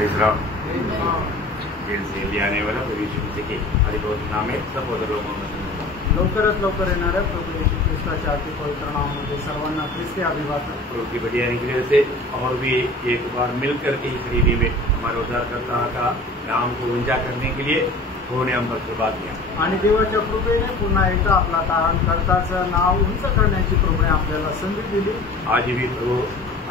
Gel से India आने वाला प्रभु यीशु मसीह के अधिभौतिक नाम में सब लोगों में लवकरच लवकर येणाऱ्या प्रभू येशू ख्रिस्ताच्या अति पवित्र नामामध्ये सर्वांना ख्रिस्ती अभिवादन। प्रभु की बढ़िया निकले से और भी एक बार मिलकर के इस रीति में हमारे उद्धारकर्ता का नाम को ऊंचा करने के लिए उन्होंने हम पर कृपा किया आणि देवाच्या कृपेने पुन्हा एकदा आपला तारणकर्ताचं नाव उंच करण्याची प्रभूने आपल्याला संधी दिली। आज भी प्रभु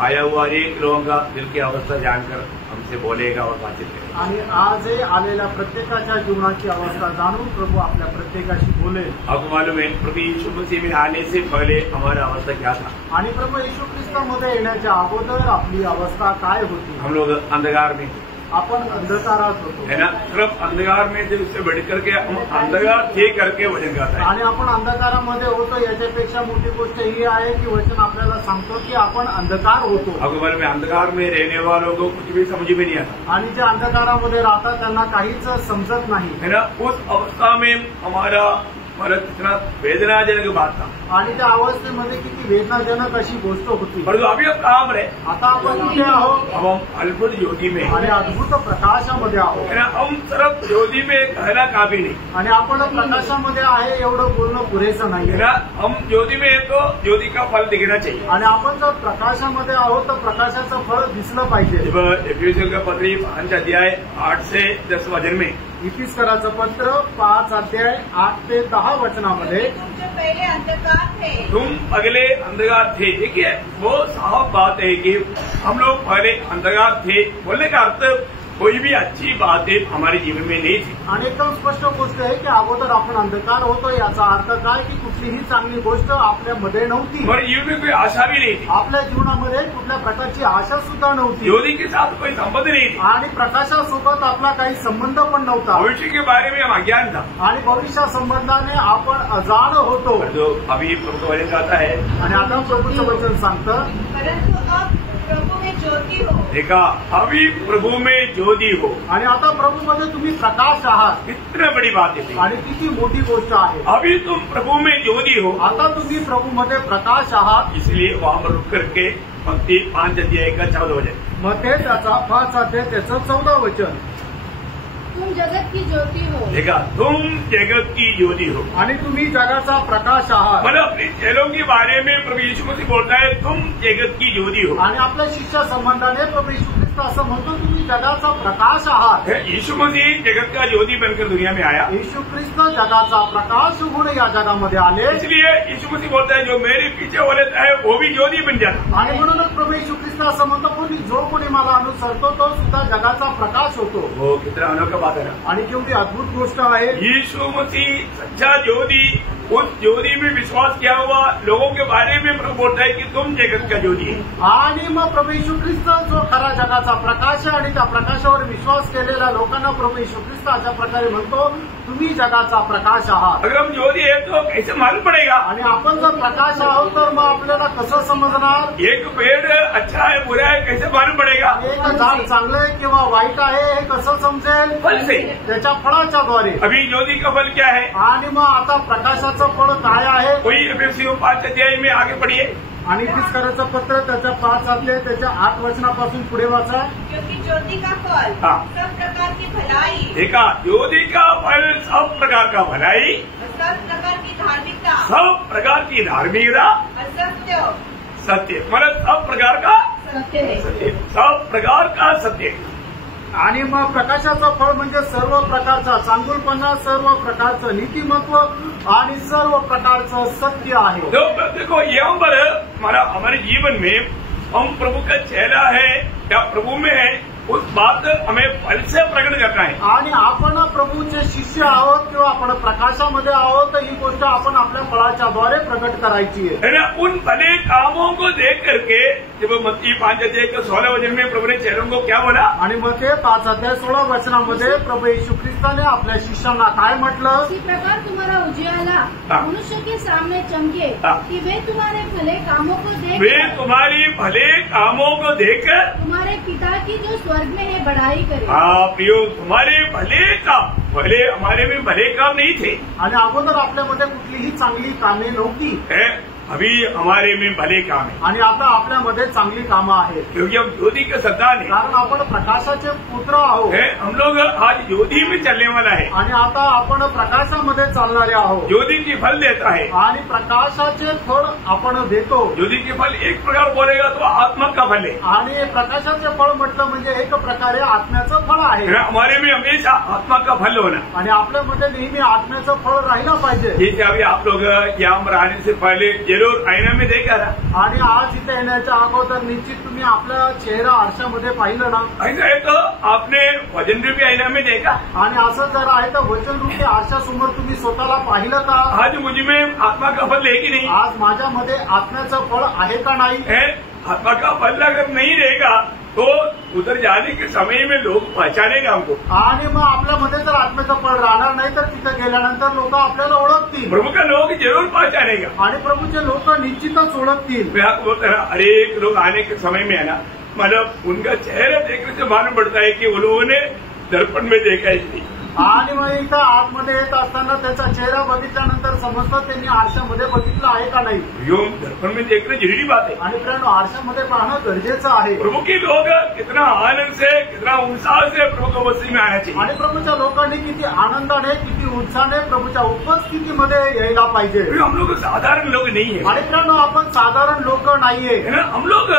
आया हुआ अनेक लोगों का दिल की अवस्था जानकर हमसे बोलेगा और बातचीत करेगा आणि आजही आलेल्या प्रत्येकाच्या जीवनाची अवस्था जाणून प्रभू आपल्या प्रत्येकाशी बोलेल। आपको मालूम है प्रभु यीशु मसीह में आने से पहले हमारा अवस्था क्या था? आणि प्रभू येशू ख्रिस्तामध्ये येण्याच्या अगोदर आपली अवस्था काय होती? हम लोग अंधकार में आपण अंधकारात होतो है ना। सिर्फ अंधकार में थे, उससे बढ़ करके हम अंधकार थे करके वचन कहता है। आणि आपण अंधकारामध्ये होतो याच्यापेक्षा मोठी गोष्ट ही आहे की वचन आपल्याला सांगतो की आपण अंधकार होतो। आपको मालूम है अंधकार में रहने वालों को कुछ भी समझ में नहीं आता आणि जे अंधकारामध्ये राहतात त्यांना काहीच समजत नाही है ना। उस अवस्था में हमारा कितना वेदनाजनक बात था आणि त्या अवस्थेमध्ये किती वेदनाजनक अशी गोष्ट होती। परंतु अभी अब काम रहे आता आपण कुठे आहोत? अब हम अद्भुत ज्योति में आणि अद्भुत प्रकाशामध्ये आहोत है ना। हम सिर्फ ज्योति में कहना काफी नहीं आणि आपण प्रकाशामध्ये आहे एवढं बोलणं पुरेसं नाही है ना। हम ज्योति में है तो ज्योति का फल दिखना चाहिए आणि आपण जर प्रकाशामध्ये आहोत तर प्रकाशाचं फळ दिसलं पाहिजे। एफिसियों का पत्री 5 अध्याय 8 से 10 वचन में इफिसकराचं पत्र 5 अध्याय 8 ते 10 वचनामध्ये तुम जो पहले अंधकार थे तुम अगले अंधकार थे। देखिए वो साफ बात है कि हम लोग पहले अंधकार थे बोलने का अर्थ कोई भी अच्छी बातें हमारे जीवन में नहीं थी आणि एकदम स्पष्ट गोष्ट आहे की अगोदर आपण अंधकार होतो याचा अर्थ काय की कुठलीही चांगली गोष्ट आपल्यामध्ये नव्हती हमारे जीवन में कोई आशा भी नहीं थी आपल्या जीवनामध्ये कुठल्या प्रकारची आशा सुद्धा नव्हती ज्योति के साथ कोई संबंध नहीं थी आणि प्रकाशासोबत आपला काही संबंध पण नव्हता भविष्य के बारे में हम अज्ञान था आणि भविष्यासंबंधाने आपण अजाण होतो। जो अभी प्रभु का वचन कहता है आणि आता प्रभूचं वचन सांगतं परंतु अब प्रभु में ज्योति हो। देखा अभी प्रभु में ज्योति हो आणि आता प्रभूमध्ये तुम्ही प्रकाश आहात कितना बड़ी बात है आणि किती मोठी गोष्ट आहे। अभी तुम प्रभु में ज्योति हो आता तुम्ही प्रभूमध्ये प्रकाश आहात। इसलिए वहां पर रुक करके भक्ति 5 अध्याय का 14 वचन मग ते त्याचा 5 अध्याय त्याचं 14 वचन तुम जगत की ज्योति हो। देखा तुम जगत की ज्योति हो आणि तुम्ही जगाचा प्रकाश आहात। मतलब अपने चेलों के बारे में प्रभु यीशु मसीह बोलता है तुम जगत की ज्योति हो आणि आपल्या शिष्य संबंधाने प्रभू येशू ख्रिस्त असं म्हणतो तुम्ही जगाचा प्रकाश आहात। यीशु मसीह जगत का ज्योति बनकर दुनिया में आया येशू ख्रिस्त जगाचा प्रकाश होऊन या जगामध्ये आले। इसलिए यीशु मसीह बोलता है जो मेरे पीछे वाले है वो भी ज्योति बन जाता आणि म्हणूनच प्रभू येशू ख्रिस्त असं म्हणतो जो कोणी मला अनुसरतो तो सुद्धा जगाचा प्रकाश होतो। वो कितना अनोखा बात है ना। आणि केवढी अद्भुत गोष्ट आहे। यीशु मसीह सच्चा ज्योति उस ज्योति में विश्वास किया हुआ लोगों के बारे में प्रभु बोलता है कि तुम जगत का ज्योति है। आणि मग प्रभू येशू ख्रिस्त जो खरा जगाचा प्रकाश आहे आणि त्या प्रकाशावर विश्वास केलेल्या लोकांना प्रभू येशू ख्रिस्त अशा प्रकारे म्हणतो तुम्ही जगाचा प्रकाश आहात। अगर हम ज्योति है तो कैसे मालूम पड़ेगा? आणि आपण जर प्रकाश आहोत तर मग आपल्याला कसं समजणार? एक पेड़ अच्छा है बुरा है कैसे मालूम पड़ेगा? एक झाड चांगलं आहे किंवा वाईट आहे हे कसं समजेल? फल से। त्याच्या फळाच्या द्वारे। अभी ज्योति का फल क्या है? आणि मग आता प्रकाशाचं फळ काय आहे? कोई एफिसियों 5 अध्याय में आगे पढ़िए आणि इफिसकराचं पत्र त्याच्या 5 अध्याय त्याच्या 8 वचनापासून पुढे वाचा। क्योंकि ज्योति का फल हाँ। सब प्रकार की भलाई देखा ज्योति का फल सब प्रकार का भलाई सब प्रकार की धार्मिकता सब प्रकार की धार्मिकता असत्य सत्य मतलब सब प्रकार का सत्य है। सत्य सब प्रकार का सत्य आणि मग प्रकाशाचं फळ म्हणजे सर्व प्रकारचा चांगुलपणा सर्व प्रकारचं नीतिमत्व आणि सर्व प्रकारचं सत्य आहे। देखो यहाँ पर हमारे जीवन में हम प्रभु का चेहरा है या प्रभु में है उस बात हमें फल से प्रकट करना है। आणि आपण प्रभूचे शिष्य आहोत किंवा आपण प्रकाशामध्ये आहोत ही गोष्ट आपण आपल्या फळाच्या द्वारे प्रकट करायची है ना। उन भले कामों को देख करके जब मत्ती 5 अध्याय के 16 वचन में प्रभु ने चेलों को क्या बोला? आणि मग ते 5 अध्याय 16 वचनामध्ये प्रभू येशू ख्रिस्ताने आपल्या शिष्यांना काय म्हटलं? इसी प्रकार तुम्हारा उजियाला हाँ। मनुष्य के सामने चमके हाँ। कि वे तुम्हारे भले कामों को देख वे तुम्हारी भले कामों को देखकर तुम्हारे पिता की जो स्वर्ग में है बढ़ाई करे। प्रियो तुम्हारे भले काम भले हमारे में भले काम नहीं थे आणि अगोदर आपल्यामध्ये कुठलीही चांगली कामे नव्हती। अभी हमारे में भले काम है, आणि आता आपल्यामध्ये चांगली कामं आहेत, क्योंकि हम ज्योति के संतान हैं। कारण आपण प्रकाशाचे पुत्र आहोत हम लोग आज ज्योति में चलने वाला है। आणि आता आपण प्रकाशामध्ये चालणारे आहोत ज्योति की फल देता है। आणि प्रकाशाचे फळ आपण देतो। ज्योति की फल एक प्रकार बोलेगा तो आत्मा का फल है। आणि प्रकाशाचे फळ म्हटलं म्हणजे एक प्रकारे आत्म्याचं फळ आहे हमारे में हमेशा आत्मा का फल होना। आणि आपल्यामध्ये नेहमी आत्म्याचं फळ राहिलं पाहिजे। जैसे अभी आप लोग यहाँ आने से पहले जरूर आईना में देखा था, आणि आज इथे येण्याच्या अगोदर निश्चित तुम्ही आपला चेहरा आरशामध्ये पाहिलं ना? ऐसा है तो आपने वजन रूपी आईना में देखा? आणि असं जर आहे तर वचनरूपी आरशासमोर तुम्ही स्वतःला पाहिलं का? आज मुझ में आत्मा का फल है कि नहीं? आज माझ्यामध्ये आत्म्याचं फळ आहे का नाही? आत्मा का फल अगर नहीं रहेगा तो उधर जाने के समय में लोग पहचानेगा हमको। आणि मग आपल्यामध्ये जर आत्म्याचं फळ राहणार नाही तर तिथे गेल्यानंतर लोक आपल्याला ओळखतील। प्रभु का लोग जरूर पहचानेगा आणि प्रभूचे लोक निश्चितच ओळखतील। मैं आपको बोलता है, हर एक लोग आने के समय में है ना, मतलब उनका चेहरा देखने से मालूम पड़ता है कि उन लोगों ने दर्पण में देखा ही नहीं। आणि मग इथं आतमध्ये येत असताना त्याचा चेहरा बघितल्यानंतर समजतं त्यांनी आरशामध्ये बघितलं आहे का नाही। योग दर्पण में देखना जरूरी बात है। आणि कारण आरशामध्ये पाहणं गरजेचं आहे। प्रभु के लोग कितना आनंद से, कितना उत्साह से प्रभु को मसीह में आना चाहिए। आणि प्रभूच्या लोकांनी किती आनंदाने, किती उत्साहाने प्रभूच्या उपस्थितीमध्ये यायला पाहिजे। हम लोग साधारण लोग नहीं है। आणि कारण आपण साधारण लोक नाहीये, हम लोग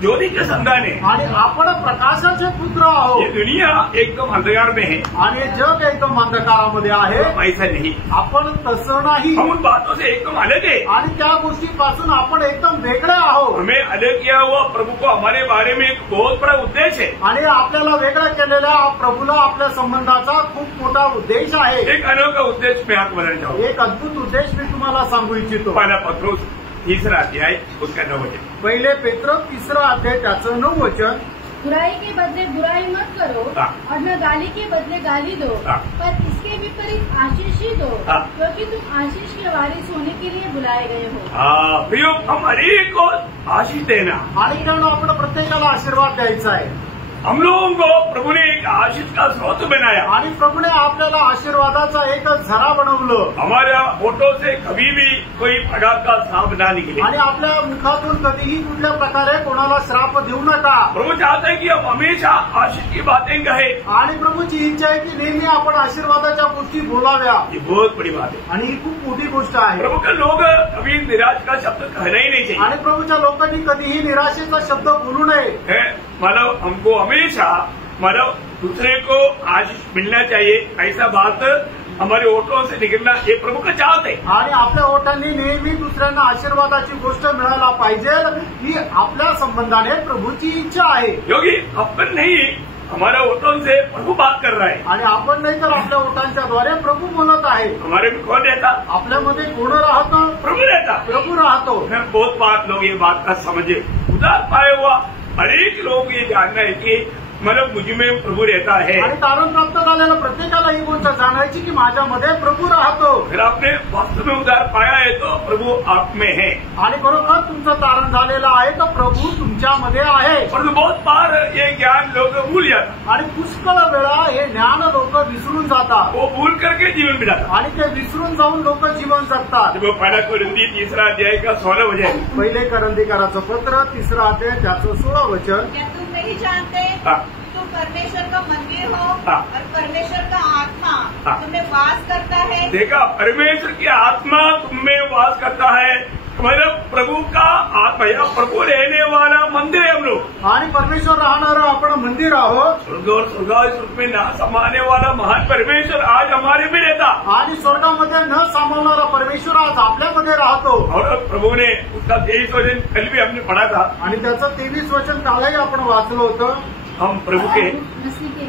ज्योति के संतान है। आणि आपण प्रकाशाचे पुत्र ये आहोत। दुनिया एकदम अंधकार में है आणि जग एकदम अंधकारामध्ये आहे। ऐसा नहीं, आपण तसं नाही। हम उन बातों से एकदम अलग है। आणि त्या गोष्टीपासून आपण एकदम वेगळे आहोत। हमें अलग किया हुआ प्रभु को हमारे बारे में एक बहुत बड़ा उद्देश्य है। आणि आपल्याला वेगळं केलेल्या प्रभूला आपल्या संबंधाचा खूप मोठा उद्देश आहे। एक अनोखा उद्देश्य मैं आपको बताना चाहूंगा। एक अद्भुत उद्देश मी तुम्हाला सांगू इच्छितो। पहला पत्रोस 3 अध्याय उसका 9 वचन। पहिले पेत्र 3 अध्याय त्याचं 9 वचन। बुराई के बदले बुराई मत करो हाँ। और न गाली के बदले गाली दो, हाँ। पर इसके विपरीत आशीष ही दो, हाँ। क्योंकि तुम आशीष के वारिस होने के लिए बुलाए गए हो। प्रियो, हम हरेक को आशीष देना। आणि कारण आपण प्रत्येकाला आशीर्वाद द्यायचा आहे। हम लोगों को प्रभु ने एक आशीष का स्रोत बनाया। आणि प्रभूने आपल्याला आशीर्वादाचा एक झरा बनवलं। हमारा होठों से कभी भी कोई प्रकार का श्राप ना निकले। आणि आपल्या मुखातून कधीही कुठल्या प्रकारे कोणाला श्राप देऊ नका। प्रभु चाहते हैं कि हम हमेशा आशीष की बातें कहें। आणि प्रभूची इच्छा आहे की नेहमी आपण आशीर्वादाच्या गोष्टी बोलाव्या। ये बहुत बड़ी बात है। आणि ही खूप मोठी गोष्ट आहे। प्रभु के लोग कभी निराश का शब्द कहना ही नहीं चाहिए। आणि प्रभूच्या लोकांनी कधीही निराशेचा शब्द बोलू नये। मतलब हमको हमेशा मतलब दूसरे को आशीष मिलना चाहिए, ऐसा बात हमारे होठों से निकलना ये प्रभु का चाहते हैं। आणि आपल्या ओठांनी नेहमी दुसऱ्यांना आशीर्वादाची गोष्ट मिळायला पाहिजे ही आपल्या संबंधाने प्रभूची इच्छा आहे। क्योंकि अपन नहीं, हमारे होठों से प्रभु बात कर रहा है। आणि आपण नाही तर आपल्या ओठांच्या द्वारे प्रभू बोलत आहे। हमारे में कौन रहता? आपल्यामध्ये कोण राहतो? प्रभु रहता। प्रभू राहतो। बहुत बात लोग ये बात का समझे, उदार पाए हुआ हरेक लोग ये जानना है कि मतलब मुझ में प्रभु रहता है। आणि तारण प्राप्त झालेल्या प्रत्येकाला ही गोष्ट जाणायची की माझ्यामध्ये प्रभू राहतो। अगर आपने वास्तव में उद्धार पाया है तो प्रभु आप में है। आणि खरोखर तुमचं तारण झालेलं आहे तर प्रभू तुमच्यामध्ये आहे। परंतु बहुत बार ये ज्ञान लोग भूल जाता। आणि पुष्कळ वेळा हे ज्ञान लोक विसरून जातात। वो भूल करके जीवन बिताता। आणि ते विसरून जाऊन लोक जीवन जगतात। वो पहला कोरिन्थी 3 अध्याय का 16 वचन। पहिले करंदीकाराचं पत्र 3 अध्याय त्याचं 16 वचन। क्या तुम नहीं जानते हाँ। तुम परमेश्वर का मंदिर हो हाँ। और परमेश्वर का आत्मा हाँ। तुम्हें वास करता है। देखा, परमेश्वर की आत्मा तुम में वास करता है। मतलब प्रभु का आत्मा या प्रभु रहने वाला मंदिर है हम लोग। आणि परमेश्वर राहणारं आपण मंदिर आहोत। स्वर्ग और स्वर्ग में ना समाने वाला महान परमेश्वर आज हमारे में रहता। आणि स्वर्गामध्ये न सामावणारा परमेश्वर आज आपल्यामध्ये राहतो। और प्रभु ने उसका 23 वचन कल भी हमने पढ़ा था। आणि त्याचं 23 वचन कालही आपण वाचलं होतं। हम प्रभु के,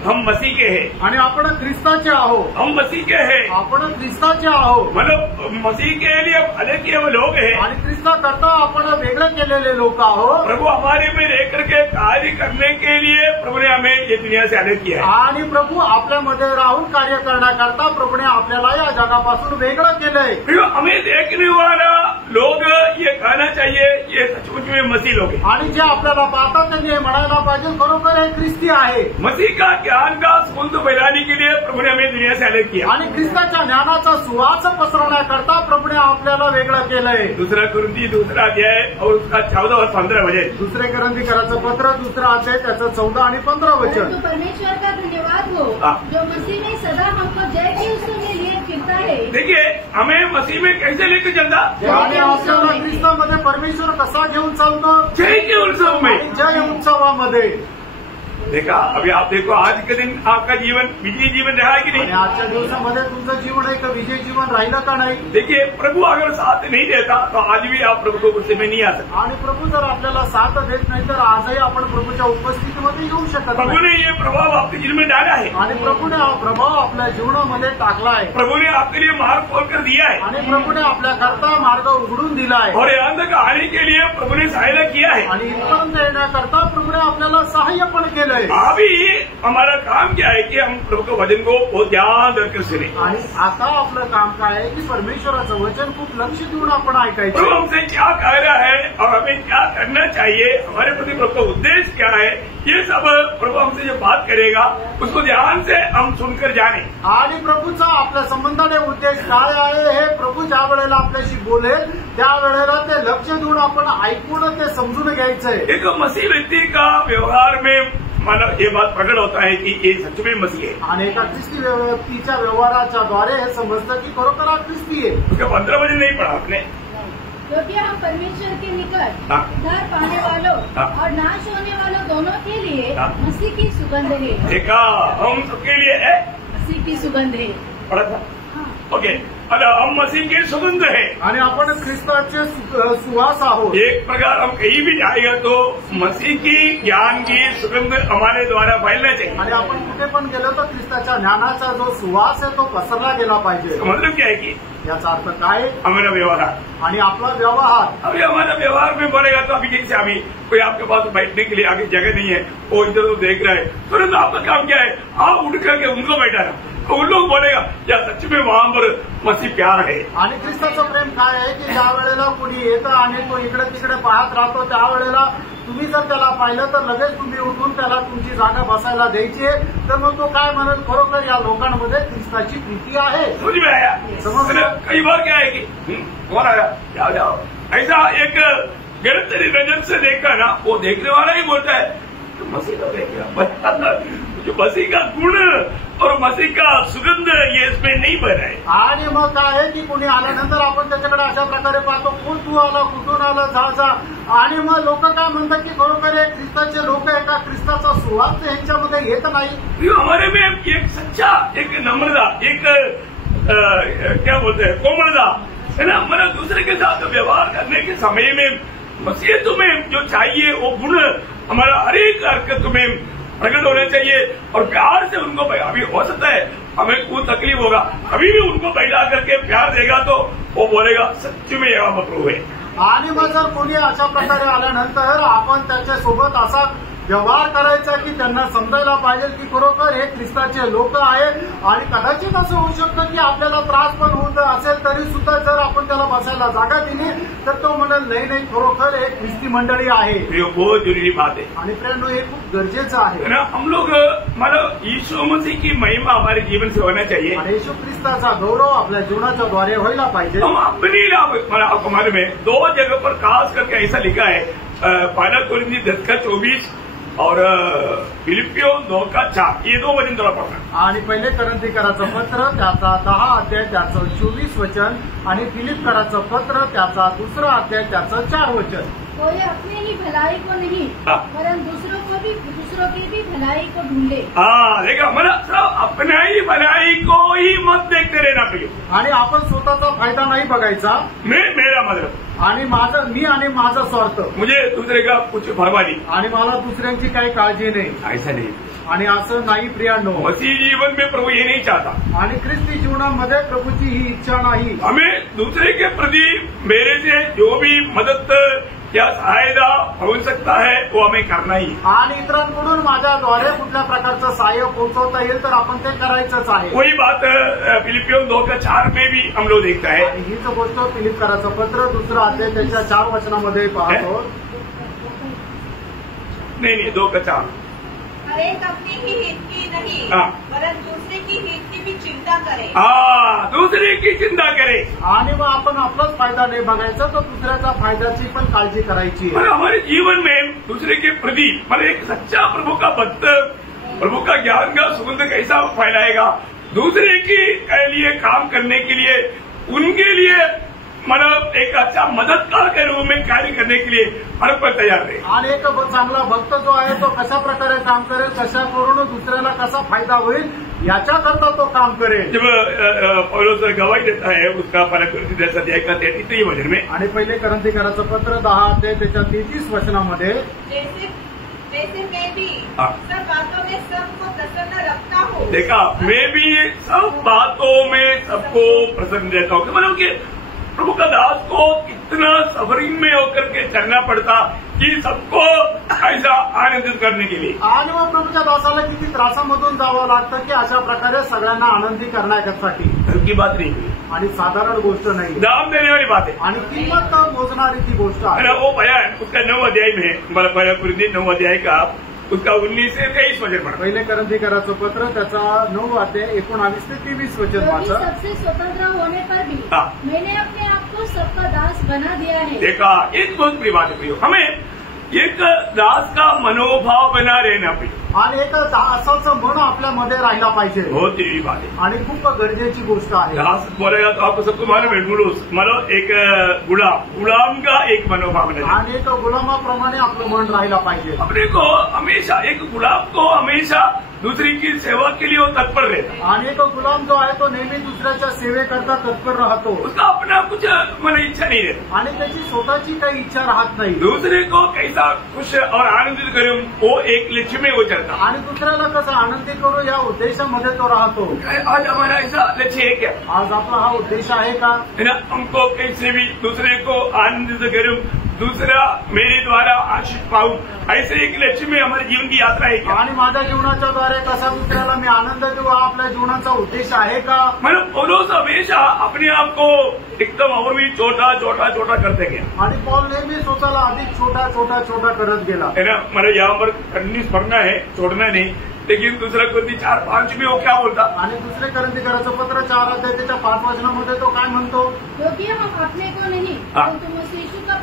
हम मसीह के हैं। आणि आपण ख्रिस्ताचे आहोत। हम मसीह के हैं। आपण ख्रिस्ताचे आहोत। मतलब मसीह के लिए अलग किए हुए लोग हैं। आणि ख्रिस्ता करता आपण वेगळे केलेले लोक आहोत। प्रभु हमारे में रह करके कार्य करने के लिए प्रभु ने हमें ये दुनिया से अलग किया है। आणि प्रभू आपल्यामध्ये राहून कार्य करण्याकरता प्रभूने आपल्याला या जगापासून वेगळं केलंय। हमें देखने वाला लोग ये कहना चाहिए ये सचमुच में मसीह लोग हैं। आणि जे आपल्याला पाहतात त्यांनी हे म्हणायला पाहिजे खरोखर हे ख्रिस्ती आहे. मसीह का ज्ञान का सुगंध फैलाने के लिए प्रभु ने हमें दुनिया से अलग किया आणि ख्रिस्ताच्या ज्ञानाचा सुवास पसरवण्याकरता प्रभूने आपल्याला वेगळं केलंय. 2 कुरिन्थी 2 अध्याय और उसका 14 और 15 वचन. 2 करंथीकराचं पत्र 2 अध्याय त्याचं 14 आणि 15 वचन. परंतु परमेश्वर का धन्यवाद हो जो मसीह में सदा हमको जय की उसके लिए फिरता है. देखिए हमें मसीह में कैसे लेकर चलता, आणि आपल्याला ख्रिस्तामध्ये परमेश्वर कसा घेऊन चालतो, जय के उत्सव में. जय उत्सवामध्ये. देखा अभी आप देखो आज के दिन आपका जीवन विजयी जीवन रहा है कि आणि नहीं. आजच्या दिवसामध्ये तुमचं जीवन एक विजय जीवन राहिलं का नाही. देखिए प्रभु अगर साथ नहीं देता तो आज भी आप प्रभु को गुस्से में नहीं आ सकते. आणि प्रभू जर आपल्याला साथ देत नाही तर आजही आपण प्रभूच्या उपस्थितीमध्ये येऊ शकत प्रभु नाही. ने ये प्रभाव आपके जीवन में डाला है. आणि प्रभूने हा प्रभाव आपल्या जीवनामध्ये टाकला आहे. प्रभु ने आपके लिए मार्ग खोल कर दिया है आणि प्रभूने आपल्याकरता मार्ग उघडून दिला आहे. और यहाँ तक आने के लिए प्रभु ने सहायता किया है. आणि इथपर्यंत येण्याकरता प्रभूने आपल्याला सहाय्य पण केलंय. अभी हमारा काम क्या है कि हम प्रभु के वचन को बहुत ध्यान देकर सुने. आणि आता आपलं काम काय आहे की परमेश्वराचं वचन खूप लक्ष देऊन आपण प्रभु ऐकायचं. हमसे क्या कह रहा है और हमें क्या करना चाहिए, हमारे प्रति प्रभु का उद्देश्य क्या है, ये सब प्रभु हमसे जो बात करेगा उसको ध्यान से हम सुनकर जाने. आणि प्रभूचा आपल्या संबंधाने उद्देश काय आहे हे प्रभू ज्या वेळेला आपल्याशी बोलेल त्यावेळेला ते लक्ष देऊन आपण ऐकून ते समजून घ्यायचंय. एक मसीह व्यक्ति का व्यवहार में माना ये बात प्रकट होता है कि ये सच में मसीह है. आणि एका ख्रिस्ती व्यक्तीच्या व्यवहाराच्या द्वारे हे समजतं की खरोखर हा ख्रिस्ती आहे. उसका 15 वचन नहीं पढ़ा आपने. क्योंकि हम परमेश्वर के निकट हाँ। उद्धार पाने वालों हाँ। और नाश होने वालों दोनों के लिए हाँ। मसीह की सुगंध है. देखा हम सबके लिए है मसीह की सुगंध है. पढ़ा था. हाँ. ओके अरे हम मसीह की सुगंध है. आणि आपण ख्रिस्ताचे सुवास आहोत. एक प्रकार हम कहीं भी जाएगा तो मसीह की ज्ञान की सुगंध हमारे द्वारा फैलना चाहिए. आणि आपण कुठे पण गेलो तर ख्रिस्ताच्या ज्ञानाचा जो सुवास आहे तो पसरला गेला पाहिजे. मतलब क्या है कि याचा अर्थ काय. हमारा व्यवहार, आणि आपला व्यवहार. अभी हमारा व्यवहार में बोलेगा तो अभी जैसे अभी कोई आपके पास बैठने के लिए आगे जगह नहीं है, वो इधर उधर देख रहा है, तुरंत आपका काम क्या है, आप उठ करके उनको बैठाना. तो उन लोग बोलेगा या सच में वहां पर मसीह प्यार है. आणि ख्रिस्ताचं प्रेम काय आहे की ज्या वेळेला कोणी येतं आणि तो इकडे तिकडे पाहत राहतो त्यावेळेला तुम्ही जर त्याला पाहिलं तर लगेच तुम्ही उठून त्याला तुमची जागा बसायला द्यायची आहे. तर मग तो काय म्हणेल खरोखर या लोकांमध्ये ख्रिस्ताची प्रीती आहे. समझ में आया. कई बार क्या है कि कौन आया, जाओ जाओ, ऐसा एक गलत नजर से देखा ना, वो देखने वाला ही बोलता है तो मसीह तो देखेगा. जो मसीह का गुण और मसीह का सुगंध ये इसमें नहीं भरा है. आणि मग काय आहे की कोणी आल्यानंतर आपण त्याच्याकडे अशा प्रकारे पाहतो कोण तू आला कुठून आला जा जा. आणि मग लोक काय म्हणतात की खरोखर हे ख्रिस्ताचे लोक आहे का ख्रिस्ताचा सुवास ह्यांच्यामध्ये येत नाही. हमारे में एक सच्चा, एक नम्रता, एक क्या बोलते हैं कोमलता है ना. हमारा दूसरे के साथ व्यवहार करने के समय में मसीह तुम्हें जो चाहिए वो गुण हमारा हर एक हरकत में प्रकट होना चाहिए. और प्यार से उनको, अभी हो सकता है हमें कोई तकलीफ होगा, अभी भी उनको बैठा करके प्यार देगा तो वो बोलेगा सच में यह प्रभु है. आणि मग जर कोणी अशा प्रकारे आल्यानंतर आपण त्याच्यासोबत असा व्यवहार करायचा की त्यांना समजायला पाहिजे की खरोखर हे ख्रिस्ताचे लोक आहेत. आणि कदाचित असं होऊ शकतं की आपल्याला त्रास पण होत असेल तरी सुद्धा जर आपण त्याला बसायला जागा दिली तर तो म्हणेल नाही नाही खरोखर हे ख्रिस्ती मंडळी आहे. ये बहुत जरूरी बात है. आणि प्रेरणो हे खूप गरजेचं आहे. ना हम लोग मतलब यीशु मसीह की महिमा हमारे जीवन से होना चाहिए. आणि येशू ख्रिस्ताचा गौरव आपल्या जीवनाच्या द्वारे व्हायला पाहिजे. हम अपनी हमारे में 2 जगह पर खास करके ऐसा लिखा है, पहला कुरिन्थी 10:24 और फिलिपियो 2:4. ये 2 वचन थोड़ा पढ़ना. आणि पहिले करंथीकराचं पत्र त्याचा 10 अध्याय त्याचं 24 वचन आणि फिलिपकराचं पत्र त्याचा 2 अध्याय त्याचं 4 वचन. कोई अपने ही भलाई को नहीं हाँ। वरन दूसरों की भी भलाई को ढूंढे. देखा मतलब अपना ही भलाई को ही मत देखते रहना प्रिय. आणि आपण स्वतःचा फायदा नाही बघायचा. मेरा मतलब आणि मी आणि माझा स्वार्थ. मुझे दूसरे का कुछ परवाह नहीं. आणि मला दुसऱ्यांची काही काळजी नाही. ऐसा नहीं. आणि असं नाही प्रियांनो. मसीह जीवन में प्रभु ये नहीं चाहता. आणि ख्रिस्ती जीवनामध्ये प्रभूची ही इच्छा नाही. हमें दूसरे के प्रति मेरे से जो भी मदद क्या सहायता होऊ सकता है वो हमें करना ही. आणि इतरांकडून माझ्याद्वारे कुठल्या प्रकारचं सहाय्य पोहोचवता येईल तर आपण ते करायचंच आहे. वही बात फिलिपियों 2:4 में भी हम लोग देखता है. आणि हीच गोष्ट फिलिपकराचं पत्र 2 अध्याय त्याच्या 4 वचनामध्ये पाहतो. नहीं 2:4. हर एक अपनी ही हित की नहीं हाँ। वरन दूसरे की हित की भी चिंता करे. दूसरे की चिंता करे. आणि मग आपण आपलाच फायदा नाही बघायचा तर दुसऱ्याचा फायद्याची पण काळजी करायची. मतलब हमारे जीवन में दूसरे के प्रति मतलब एक सच्चा प्रभु का भक्त प्रभु का ज्ञान का सुगंध कैसा फैलाएगा, दूसरे के लिए काम करने के लिए उनके लिए मतलब एक अच्छा मददगार के रूप में कार्य करने के लिए हर पर तैयार रहे. आणि एक चांगला भक्त जो आहे तो कशा प्रकारे काम करेल, कशा करून दुसऱ्याला कसा फायदा होईल याच्याकरता तो काम करेल. जब पौलुस गवाही देता है उसका पहला कुरिन्थियों 10 अध्याय का 33 वचन में, आणि पहिले करंथीकराचं पत्र 10 अध्याय त्याच्या 33 वचनामध्ये जैसे मैं भी हाँ। सब बातों में सबको प्रसन्न रखता हूँ. देखा, मैं भी सब बातों में सबको प्रसन्न रहता हूँ. मतलब कि प्रभु का दास को कितना सफरिंग में होकर के चलना पड़ता कि सबको ऐसा आनंदित करने के लिए. आणि मग प्रभूच्या दासाला किती त्रासामधून जावं लागतं की अशा प्रकारे सगळ्यांना आनंदी करण्यासाठी. की बात नहीं हुई, आणि साधारण गोष्ट नाही, दाम देने वाली बात है. आणि किंमत मोजणारी ती गोष्ट आहे. वो बयान उसका 9 अध्याय में हमारा पहला कुरिन्थियों 9 अध्याय का उसका 19 से 23 वचन पढ़ा. पहिले करंथीकराचं पत्र त्याचा 9 अध्याय 19 ते 23 वचन क्योंकि वाचा. सबसे स्वतंत्र होने पर भी हाँ। मैंने अपने आप को सबका दास बना दिया है. देखा, एक बहुत बड़ी बात है. हमें एक दास का मनोभाव बना रहना चाहिए. आणि एक दासाचं मन आपल्यामध्ये राहिला पाहिजे. बहुत जरूरी बात है. आणि खूप गरजेची गोष्ट आहे. दास बोलेगा तो आपको सबको मालूम है. मतलब एक गुलाम का एक मनोभाव बना. आणि एक गुलामाप्रमाणे आपलं मन राहिला पाहिजे. अपने को हमेशा एक गुलाम को हमेशा दूसरी की सेवा के लिए वो तत्पर रहता. आणि एक गुलाम जो आहे तो नेहमी दुसऱ्याच्या सेवेकरता तत्पर राहतो. उसका अपना कुछ मन इच्छा नहीं रहता. आणि त्याची स्वतःची काही इच्छा राहत नाही. दूसरे को कैसा खुश और आनंदित करूं वो एक लक्ष्य में वो चलता. आणि दुसऱ्याला कसं आनंदी करू या उद्देशामध्ये तो राहतो. आज हमारा ऐसा लक्ष्य है क्या? आज आपला हा उद्देश आहे का? है ना, हमको कैसे भी दूसरे को आनंदित करूं, दूसरा मेरे द्वारा आशीष पाऊं, ऐसे एक लक्ष्य में हमारे जीवन की यात्रा है क्या? आणि माझ्या जीवनाच्या द्वारे कसा दुसऱ्याला मी आनंद देऊ हा आपल्या जीवनाचा उद्देश आहे का? मतलब पौलुस हमेशा अपने आप को एकदम और भी छोटा छोटा छोटा करते गया. आणि पॉल नेहमी स्वतःला अधिक छोटा छोटा छोटा करत गेला. है ना, मतलब यहाँ पर कंटिन्यूस पढ़ना है, छोड़ना नहीं. लेकिन दूसरा कोई 4-5 में वो क्या बोलता? आणि दुसरे करंथीकराचं पत्र 4 अध्याय त्याच्या 5 वचनामध्ये तो काय म्हणतो? क्योंकि हम अपने को नहीं हाँ। परंतु मसीह यीशु का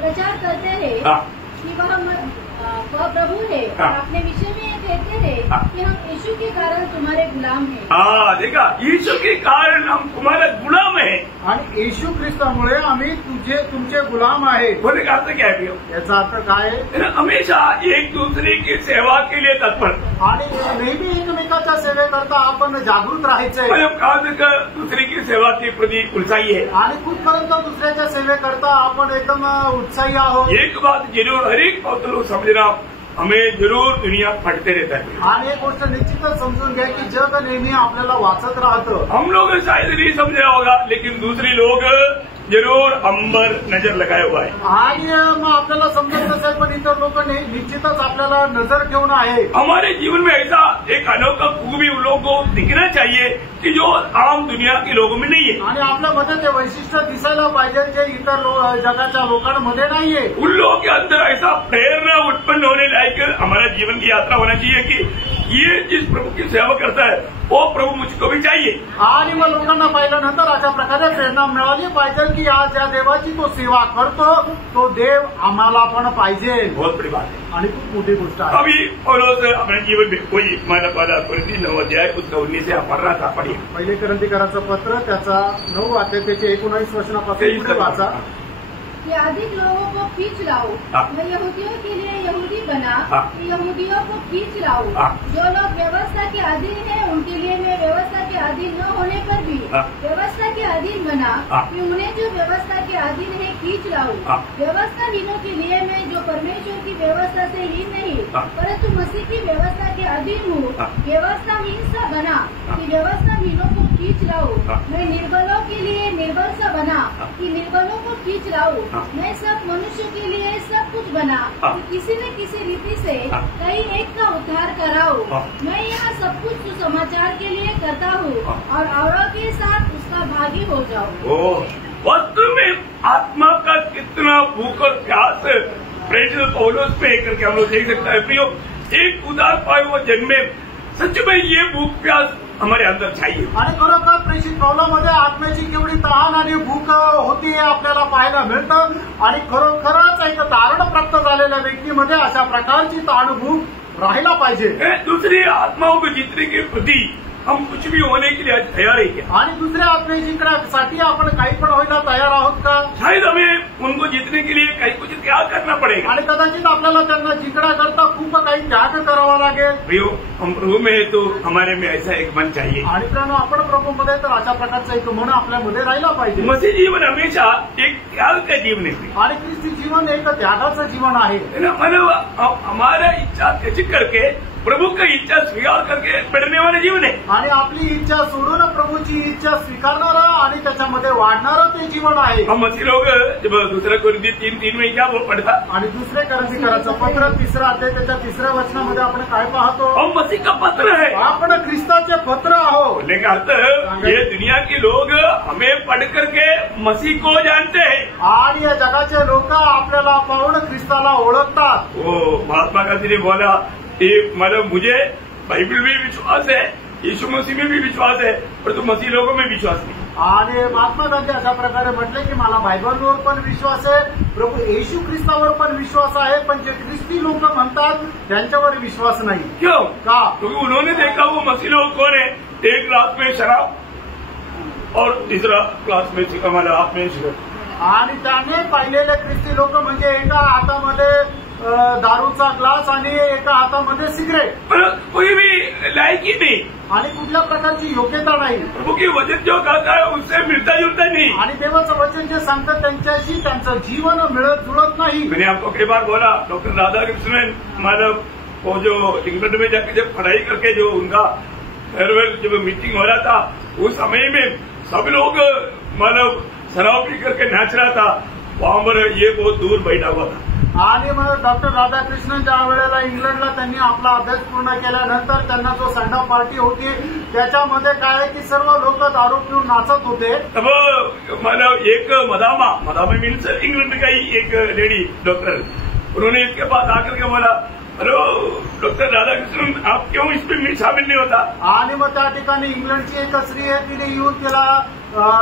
प्रचार करते हैं हाँ। कि वह प्रभु है. हाँ। और अपने विषय में ये कहते हैं हाँ। कि हम यीशु के कारण तुम्हारे गुलाम हैं. देखा, यीशु के कारण हम तुम्हारे गुलाम है. आणि येशू ख्रिस्तामुळे आम्ही तुमचे गुलाम आहे. बोलने का अर्थ क्या है भैया? याचा अर्थ काय आहे? है ना, हमेशा एक दूसरे की सेवा के लिए तत्पर. आणि नेहमी एकमेकाच्या सेवेकरता आपण जागृत राहायचंय. मतलब कहा तक दूसरे की सेवा के प्रति उत्साही है. आणि कुठपर्यंत दुसऱ्याच्या सेवेकरता आपण एकदम उत्साही आहोत. एक बात जरूर हर एक बात लोग समझना, हमें जरूर दुनिया फटते रहता है. आणि एक गोष्ट निश्चितच समजून घ्या की जग नेहमी आपल्याला वाचत राहतं. हम लोग शायद नहीं समझा होगा, लेकिन दूसरे लोग जरूर हम पर नजर लगाए हुआ है. आणि मग आपल्याला समजत नसेल पण इतर लोक निश्चितच आपल्याला नजर ठेवून आहे. हमारे जीवन में ऐसा एक अनोखा खूबी उन लोगों को दिखना चाहिए कि जो आम दुनिया के लोगों में नहीं है. आणि आपल्यामध्ये ते वैशिष्ट्य दिसायला पाहिजे जे इतर जगाच्या लोकांमध्ये नाहीये. उन लोगों के अंदर ऐसा प्रेरणा उत्पन्न होने लायक हमारा जीवन की यात्रा होना चाहिए कि ये जिस प्रभु की सेवा करता है वो प्रभु मुझको भी चाहिए. आणि मग लोकांना पाहिल्यानंतर अशा प्रकारे प्रेरणा मिळाली पाहिजे की आज ज्या देवाची तो सेवा करतो तो देव आम्हाला पण पाहिजे. बहुत बड़ी बात है. आणि खूप मोठी गोष्ट आहे. अभी पौलुस अपने जीवन में कोई माना पहला कुरिन्थियों 9 अध्याय उसका 19 से पढ़ रहा था. पढ़िए पहिले करंथीकराचं पत्र त्याचा 9 अध्याय त्याचे 19 वचनापासून पुढे वाचा. कि अधिक लोगों को खींच लाओ. हाँ। मैं यहूदियों के लिए यहूदी बना हाँ। कि यहूदियों को खींच लाओ. हाँ। जो लोग व्यवस्था के अधीन हैं उनके लिए मैं व्यवस्था के अधीन न होने पर भी हाँ। व्यवस्था के अधीन बना हाँ। कि उन्हें जो व्यवस्था के अधीन है खींच लाओ. हाँ। व्यवस्थाहीनों के लिए मैं जो परमेश्वर की व्यवस्था से हीन नहीं हाँ। परंतु मसीह की व्यवस्था के अधीन हूँ. हाँ। व्यवस्थाहीन सा बना हाँ। कि व्यवस्थाहीनों को खींच लाऊं। हाँ। मैं निर्बलों के लिए निर्बल सा बना हाँ। कि निर्बलों को खींच लाऊं। हाँ। मैं सब मनुष्य के लिए सब कुछ बना हाँ। कि किसी न किसी रीति से हाँ। कहीं एक का उद्धार कराऊं। हाँ। मैं यहाँ सब कुछ सुसमाचार के लिए करता हूँ हाँ। और औरों के साथ उसका भागी हो जाऊं। ओ वास्तव में आत्मा का कितना भूख और प्यास प्रेरित पौलुस पे करके हम लोग देख सकते हैं। प्रियो, एक उदार पाए हुआ जन्मे सच में ये भूख प्यास हमारे अंदर चाहिए। आणि खरोखर प्रेषित पावलामध्ये आत्म्याची केवढी तहान आणि भूक होती हे आपल्याला पाहायला मिळतं आणि खरोखरच एक तारण प्राप्त झालेल्या व्यक्तीमध्ये अशा प्रकारची तहान भूक राहायला पाहिजे। दूसरी आत्माओं को जीतने के प्रति हम कुछ भी होने के लिए आज तैयार है क्या? आणि दुसऱ्या आत्मे जिंकण्यासाठी आपण काही पण व्हायला तयार आहोत का? शायद हमें उनको जीतने के लिए कहीं कुछ त्याग करना पड़ेगा। आणि कदाचित आपल्याला त्यांना जिंकण्याकरता खूप काही त्याग करावा लागेल। प्रियो, हम प्रभु में है तो हमारे में ऐसा एक मन चाहिए। आणि कारण आपण प्रभूमध्ये तर अशा प्रकारचं एक मन आपल्यामध्ये राहिला पाहिजे। मसीह जीवन हमेशा एक त्याग का जीवन है आणि ख्रिस्ती जीवन एक त्यागाचं जीवन आहे। ना, मतलब हमारा इच्छा त्याची करके प्रभु का इच्छा स्वीकार करके बढ़ने वाला जीवन है। आणि आपली इच्छा सोडून प्रभूची इच्छा स्वीकारणारं आणि त्याच्यामध्ये वाढणारं ते जीवन आहे। हम मसीह लोग जब दूसरा कोरिन्थी 3:3 में क्या वो पढ़ता, आणि दुसरे करंथीकराचं पत्र 3 अध्याय त्याच्या 3 वचनामध्ये आपण काय पाहतो? हम मसीह का पत्र है। आपण ख्रिस्ताचे पत्र आहोत। बोलने का अर्थ ये दुनिया के लोग हमें पढ़ करके मसीह को जानते हैं आणि या जगाचे लोक आपल्याला पाहून ख्रिस्ताला ओळखतात। वो महात्मा गांधी ने बोला कि मतलब मुझे बाइबल में विश्वास है, यीशु मसीह में भी विश्वास है, पर तो मसीह लोगों में विश्वास नहीं। आणि महात्मा गांधी अशा प्रकारे म्हटले की मला बायबलवर पण विश्वास आहे, प्रभू येशू ख्रिस्तावर पण विश्वास आहे, पण जे ख्रिस्ती लोक म्हणतात त्यांच्यावर विश्वास नाही। क्यों? का? क्योंकि उन्होंने देखा वो मसीह लोग कौन है, एक ग्लास में शराब और तीसरा ग्लास में हमारे हाथ में सिगरेट। आणि त्याने पाहिलेले ख्रिस्ती लोक म्हणजे एका हातामध्ये दारूचा ग्लास आणि एका हातामध्ये सिगरेट, पर कोई भी लायक ही नहीं, आणि कुठल्या प्रकारची योग्यता नाही। प्रभु की वचन जो कहता है उससे मिलता जुलता नहीं। आणि देवाचं वचन जे सांगतं त्यांच्याशी त्यांचं जीवन मिळत जुळत नाही। मैंने आपको कई बार बोला, डॉक्टर राधाकृष्णन मतलब वो जो इंग्लैंड में जाकर जब पढ़ाई करके जो उनका फेयरवेल जब मीटिंग हो रहा था, उस समय में सब लोग मतलब शराब पी करके नाच रहा था, वहां पर ये बहुत दूर बैठा हुआ था। आणि मग डॉक्टर राधाकृष्णन ज्या वेळेला इंग्लंडला त्यांनी आपला अभ्यास पूर्ण केल्यानंतर त्यांना जो संडा पार्टी होती त्याच्यामध्ये काय आहे की सर्व लोक दारू पिऊन नाचत होते। तब मतलब एक मदामा मीन्स इंग्लैंड का ही एक लेडी डॉक्टर, उन्होंने इसके पास आकर के बोला, हेलो डॉक्टर राधाकृष्णन, आप क्यों इसमें शामिल नहीं होता? आणि मग त्या ठिकाणी इंग्लंडची एक स्त्री आहे, तिने येऊन तिला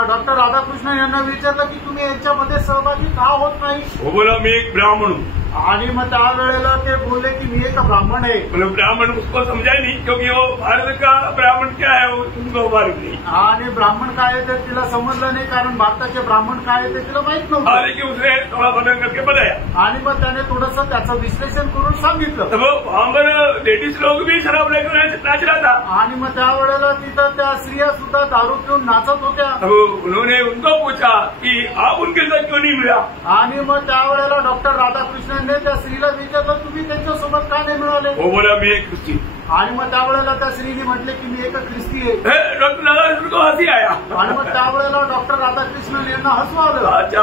डॉक्टर राधाकृष्णन यांना विचारलं की तुम्ही याच्यामध्ये सहभागी का होत नाही? वो बोला मैं एक ब्राह्मण हूँ। आणि मग त्यावेळेला ते बोलले की मी एक ब्राह्मण आहे। मतलब ब्राह्मण उसको समझा नहीं, क्योंकि वो भारत का ब्राह्मण क्या है वो उनको मालूम नहीं। आणि ब्राह्मण काय आहे ते तिला समजलं नाही, कारण भारताचे ब्राह्मण काय आहे ते तिला माहित नव्हतं। लेकिन उसने थोड़ा वर्णन करके बताया, आणि मग त्याने थोडंसं त्याचं विश्लेषण करून सांगितलं। तब वहां पर लेडीज लोग भी शराब लेकर नाच रहा था। आणि मग त्यावेळेला तिथं त्या स्त्रिया सुद्धा दारू पिऊन नाचत होत्या। तब उन्होंने उनको पूछा कि आप उनके साथ क्यों नहीं मिला? आणि मग त्यावेळेला डॉक्टर राधाकृष्णनने त्या स्त्रीला विचारलं तुम्ही त्यांच्यासोबत का नाही मिळाले? वो बोला मैं एक क्रिश्चियन। आणि मग त्यावेळेला त्या स्त्रीने म्हटले की मी एक ख्रिस्ती आहे। डॉक्टर राधाकृष्णन को हंसी आया। आणि मग त्यावेळेला डॉक्टर राधाकृष्णन यांना हसू आलं। अच्छा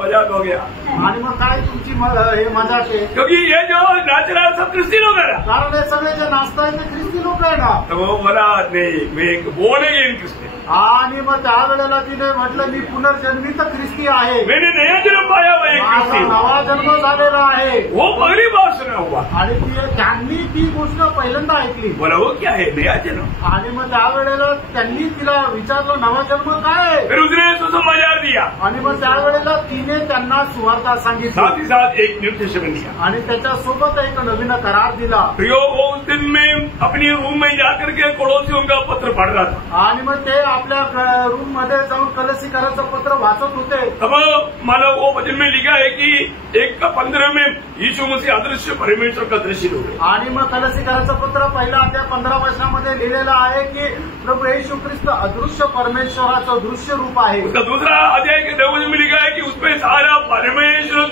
मजाक हो गया। आणि मग काय तुमची हे मजाक आहे? क्योंकि ये जो नाच रहा है सब क्रिश्चियन लोग है। कारण हे सगळे जे नाचतायत ते ख्रिस्ती लोक आहे ना। तो वो बोला नहीं, मैं एक बोर्न अगेन क्रिश्चियन। आणि मग त्यावेळेला तिने म्हटलं मी पुनर्जन्मित ख्रिस्ती आहे, मैंने नया जन्म पाया हुआ है माझा क्रिश्चियन। नवा जन्म झालेला आहे। वो पहली बार सुना हुआ। आणि त्यांनी ती गोष्ट पहिल्यांदा ऐकली। बोला वो क्या है नया जन्म? आणि मग त्यावेळेला त्यांनी तिला विचारलं नवा जन्म काय आहे? फिर उसने सुसमाचार दिया, आणि मग त्यावेळेला तिने त्यांना सुवार्ता सांगितली साथ ही साथ एक न्यू टेस्टामेंट दिया। आणि त्याच्यासोबत एक नवीन करार दिला। प्रियो, वो उस दिन में अपनी रूम में जाकर के पड़ोसियों का पत्र पढ़ रहा था। आणि मग ते आपल्या रूम मध्ये जाऊन कलसीकराचं पत्र वाचत होते। अब मानो वो वचन में लिखा है कि 1:15 में यीशु मसीह अदृश्य परमेश्वर का दृश्य हो गए। आणि मग कलसीकराचं पत्र पहिला अध्याय 15 वचनामध्ये लिहिलेलं आहे की प्रभू येशू ख्रिस्त अदृश्य परमेश्वराचं दृश्य रूप आहे। उसका दूसरा अध्याय के 9 वचन में लिखा है कि उसमें सारा परमेश्वर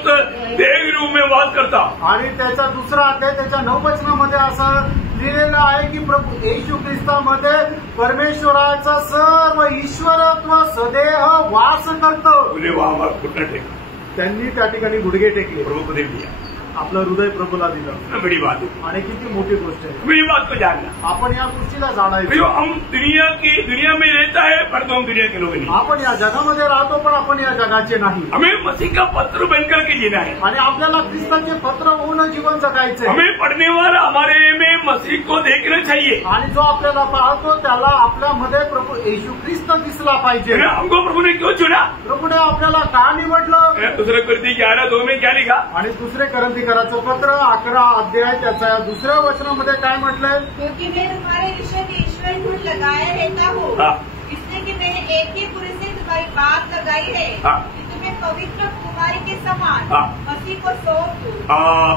देव रूप में वास करता। आणि त्याचा दुसरा अध्याय त्याच्या 9 वचनामध्ये असं लिहिलेलं आहे की प्रभू येशू ख्रिस्तामध्ये परमेश्वराचं सर्व ईश्वरत्व सदैव वास करतो. बोले वहां हमारा घुटना टेका, त्यांनी त्या ठिकाणी गुडघे टेकले, प्रभु को दे दिया. आपलं हृदय प्रभूला दिलं. बड़ी बात है, आणि किती मोठी गोष्ट आहे. बड़ी बात को जानना. आपण या गोष्टीला जाणायचं. भाइयों, हम दुनिया में रहता है, पर तो हम दुनिया के लोग नहीं. आपण या जगामध्ये राहतो, पण आपण या जगाचे नाही. हमें मसीह का पत्र बनकर के जीना है. आणि आपल्याला ख्रिस्ताचे पत्र होऊन जीवन जगायचे. हमें पढ़ने वाला हमारे में मसीह को देखना चाहिए. आणि जो आपल्याला पाहतो त्याला आपल्यामध्ये प्रभू येशू ख्रिस्त दिसला पाहिजे. हमको प्रभु ने क्यों चुना? प्रभूने आपल्याला का निवडलं? दूसरे कुरिन्थी 11:2 में क्या लिखा? आणि दुसरे करंथीकराचं पत्र 11 अध्याय त्याच्या दुसऱ्या वचनामध्ये काय म्हटलंय? क्योंकि मैं तुम्हारे विषय में ईश्वर ढूंढ लगाए रहता हूँ, इसलिए कि मैंने एक ही पुरुष से तुम्हारी बात लगाई है कि तुम्हें पवित्र कुमारी के समान मसीह को सौंप दूं.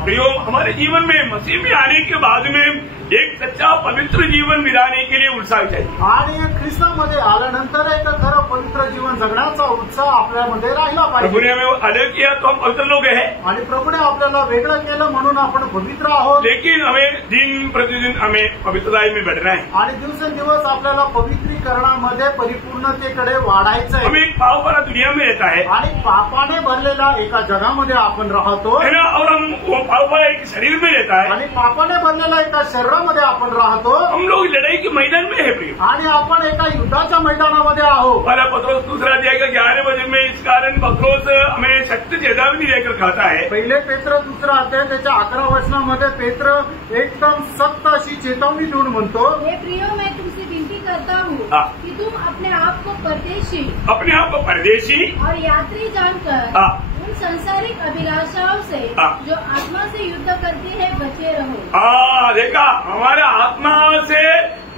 प्रियो, हमारे जीवन में मसीह में आने के बाद में एक सच्चा पवित्र जीवन बिताने के लिए उत्साह चाहिए. आणि ख्रिस्तामध्ये आल्यानंतर एक खरं पवित्र जीवन जगण्याचा उत्साह आपल्यामध्ये राहिला प्रभु पाहिजे. ने हमें अलग किया तो हम पवित्र लोग हैं. आणि प्रभूने आपल्याला वेगळं केलं म्हणून आपण पवित्र आहोत. लेकिन हमें दिन प्रतिदिन हमें पवित्रता में बढ़ना है. आणि दिवसेंदिवस आपल्याला पवित्रीकरणामध्ये परिपूर्णतेकडे वाढायचं हम आहे. एक पाव भरा दुनिया में रहता है, आणि पापाने भरलेला एका जगामध्ये आपण राहतो. है ना, और हम वो पाव भरा एक शरीर में रहता है. आणि पापाने भरलेला एका शरीरामध्ये आपण राहतो. हम लोग लड़ाई के मैदान में है प्रिय. आणि आपण एका युद्धाच्या मैदानामध्ये आहोत. पहला पत्रोस 2 अध्याय का 11 वचन में इस कारण पत्रोस हमें सख्त चेतावनी देकर खाता है. पहिले पेत्र 2 अध्याय त्याच्या 11 वचनामध्ये पेत्र एकदम सक्त अशी चेतावनी देऊन म्हणतो, हे प्रियो, मैं तुमसे विनती करता हूँ कि तुम अपने आप को परदेशी और यात्री जानकर उन सांसारिक अभिलाषाओं से जो आत्मा से युद्ध करती है बचे रहो. देखा, हमारा आत्मा से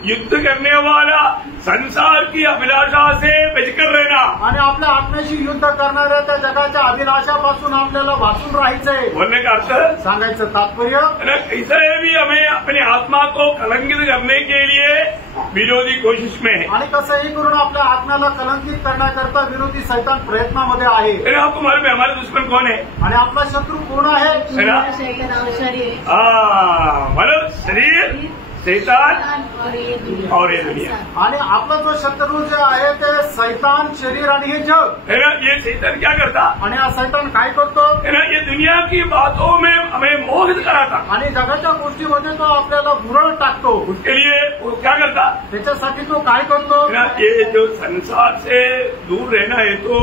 युद्ध करने वाला संसार की अभिलाषा से बचकर रहना. आणि आपल्या आत्म्याशी युद्ध करणाऱ्या त्या जगाच्या अभिलाषापासून आपल्याला वाचून राहायचंय. बोलने का अर्थ, सांगायचं तात्पर्य, कैसे भी हमें अपने आत्मा को कलंकित करने के लिए विरोधी कोशिश में है. आणि कसंही करून आपल्या आत्म्याला कलंकित करण्याकरता विरोधी सैतान प्रयत्नामध्ये आहे. आपको मालूम है हमारे दुश्मन कौन है? आणि आपला शत्रू कोण आहे? शरीर, मतलब शरीर, शैतान और ये दुनिया. आणि आपला जो शत्रू जे आहे ते सैतान, शरीर आणि हे जग है ना. ये शैतान क्या करता? आणि हा सैतान काय करतो? है ना, ये दुनिया की बातों में हमें मोहित कराता. आणि जगाच्या गोष्टीमध्ये तो आपल्याला बुरळ टाकतो. उसके लिए वो क्या करता? त्याच्यासाठी तो काय करतो? है ना, ये जो संसार से दूर रहना है तो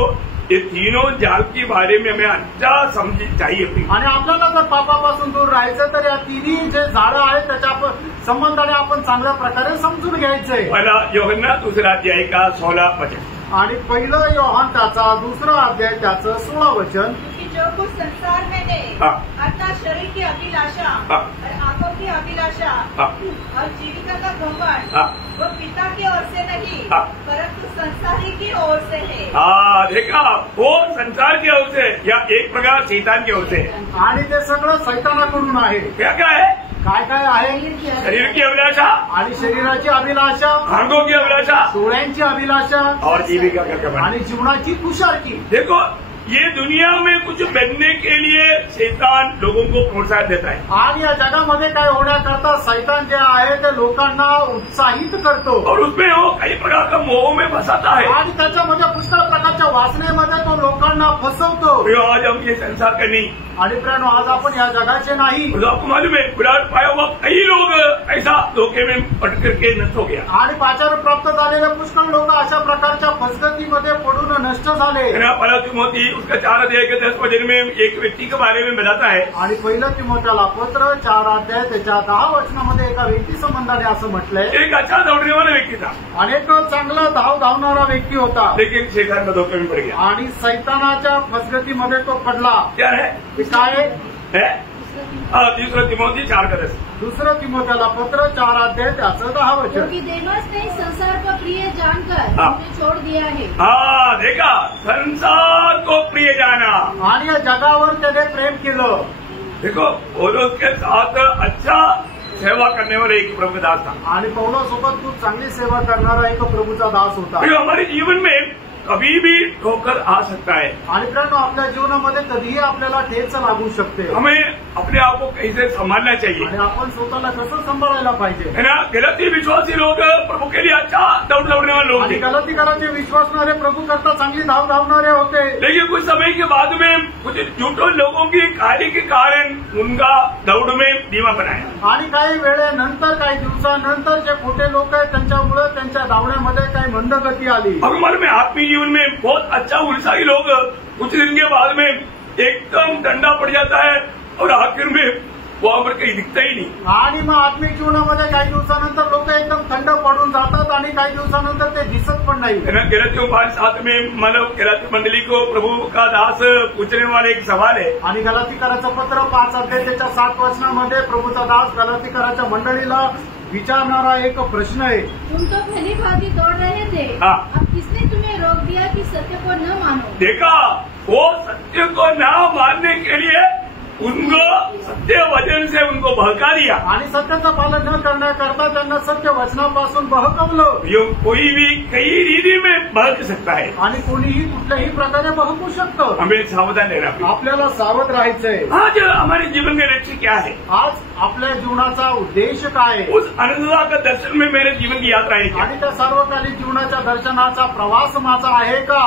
ये तीनों जाल के बारे में हमें अच्छा समझ चाहिए. आणि आपल्याला जर पापापासून दूर राहायचं तर या तिन्ही जे झाडं आहेत त्याच्या संबंधाने आपण चांगल्या प्रकारे समजून घ्यायचंय. पहिला यूहन्ना 2 अध्याय का 16 वचन. आणि पहिलं योहान त्याचा 2 अध्याय त्याचं 16 वचन. जो कुछ संसार में है, अर्थात शरीर की अभिलाषा और आंखों की अभिलाषा और जीविका का घमंड, वो पिता की ओर से नहीं परंतु संसारी की ओर से है. देखा, वो संसार की ओर से या एक प्रकार शैतान की ओर से. आणि ते सगळं सैतानाकडून आहे. क्या क्या है? काय काय आहे? शरीर की अभिलाषा, आणि शरीराची अभिलाषा, आंखों की अभिलाषा, डोळ्यांची अभिलाषा और जीविका का घमंड. आणि जीवनाची कुशारकी. देखो, ये दुनिया में कुछ बनने के लिए शैतान लोगों को प्रोत्साहन देता है. आणि या जगामध्ये काय होण्याकरता सैतान जे आहे ते लोकांना उत्साहित करतो. और उसमें वो कई प्रकार का मोह में फंसाता है. आणि त्याच्यामध्ये पुष्कळ प्रकारच्या वासनेमध्ये तो लोकांना फसवतो. आज हम ये संसार का नहीं. आणि प्रेरणा, आज आपण या जगाचे नाही. आपको मालूम है, विराट पाया हुआ कई लोग ऐसा धोखे में पट करके नष्ट हो गया. आणि पाचार प्राप्त झालेले पुष्कळ लोक अशा प्रकारच्या फसगतीमध्ये पडून नष्ट झाले. पहला तिमोथी उसका 4 अध्याय के 10 वचन में एक व्यक्ति के बारे में बताता है. आणि पहिलं तिमोथेला पत्र 4 अध्याय त्याच्या 10 वचनामध्ये एका व्यक्ती संबंधाने असं म्हटलंय, एक अच्छा दौड़ने वाला व्यक्ति था. अनेक चांगला धावणारा व्यक्ति होता. लेकिन शैतान का धोखे में पड़ गया. आणि सैतानाच्या फसगतीमध्ये तो पडला. क्या है? काय है? 2 तिमोथी 4 का 10. 2 तिमोथेला पत्र 4 अध्याय त्याचं 10 वचन. क्योंकि देमास ने संसार को प्रिय जानकर मुझे छोड़ दिया है. देखा, संसार को प्रिय जाना. आणि या जगावर त्याने प्रेम केलं. देखो, पौलुस के साथ अच्छा सेवा करने वाला एक प्रभु दास था. आणि पौलासोबत खूप चांगली सेवा करणारा एक प्रभूचा दास होता. हमारे जीवन में कभी भी ठोकर आ सकता है। आणि मित्रांनो, आपल्या जीवनामध्ये कधीही आपल्याला ठेच लागू शकते। हमें अपने आप को कैसे संभालना चाहिए आणि आपण स्वतःला कसं सांभाळायला पाहिजे, है ना। गलती विश्वासी लोग प्रभु के लिए अच्छा दौड़ने वाले लोग आणि थे, गलती कराचे विश्वासणारे प्रभू करता चांगली धाव धावणारे होते। लेकिन कुछ समय के बाद में कुछ झूठों लोगों की कार्य के कारण उनका दौड़ में धीमा बनाया। आणि काही वेळेनंतर, काही दिवसानंतर जे खोटे लोक आहेत त्यांच्यामुळे त्यांच्या धावण्यामध्ये काही मंदगती आली। भगवान में आत्मीय जीवन में बहुत अच्छा उत्साही लोग कुछ दिन के बाद में एकदम ठंडा पड़ जाता है और आखिर में वहां पर कहीं दिखता ही नहीं। आणि मग आत्मिक जीवनामध्ये काही दिवसानंतर लोक एकदम थंड पडून जातात आणि काही दिवसानंतर ते दिसत पण नाही। गलातियों 5:7 में मानव गलाती मंडली को प्रभु का दास पूछने वाले एक सवाल है। आणि गलातीकराचं पत्र 5 अध्यायाच्या 7 वचनामध्ये प्रभूचा दास गलातीकराच्या मंडळीला विचारणारा एक प्रश्न आहे। तुम तो भली भांति दौड़ रहे थे, अब किसने तुम्हें रोक दिया कि सत्य को न मानो? देखा, वो सत्य को न मानने के लिए उनको सत्य वचन से उनको बहका दिया आणि सत्याचं पालन न करण्याकरता त्यांना सत्य वचनापासून बहकवलं। ये कोई भी कई रीति में बहक सकता है आणि कोणीही कुठल्याही प्रकारे बहकू शकतं। हमें सावधान रहना। आपल्याला सावध राहायचंय। आज हमारे जीवन का लक्ष्य क्या है? आज आपल्या जीवनाचा उद्देश काय आहे? उस अनंतता का दर्शन में मेरे जीवन की यात्रा है क्या? आणि त्या सार्वकालिक जीवनाच्या दर्शनाचा प्रवास माझा आहे का?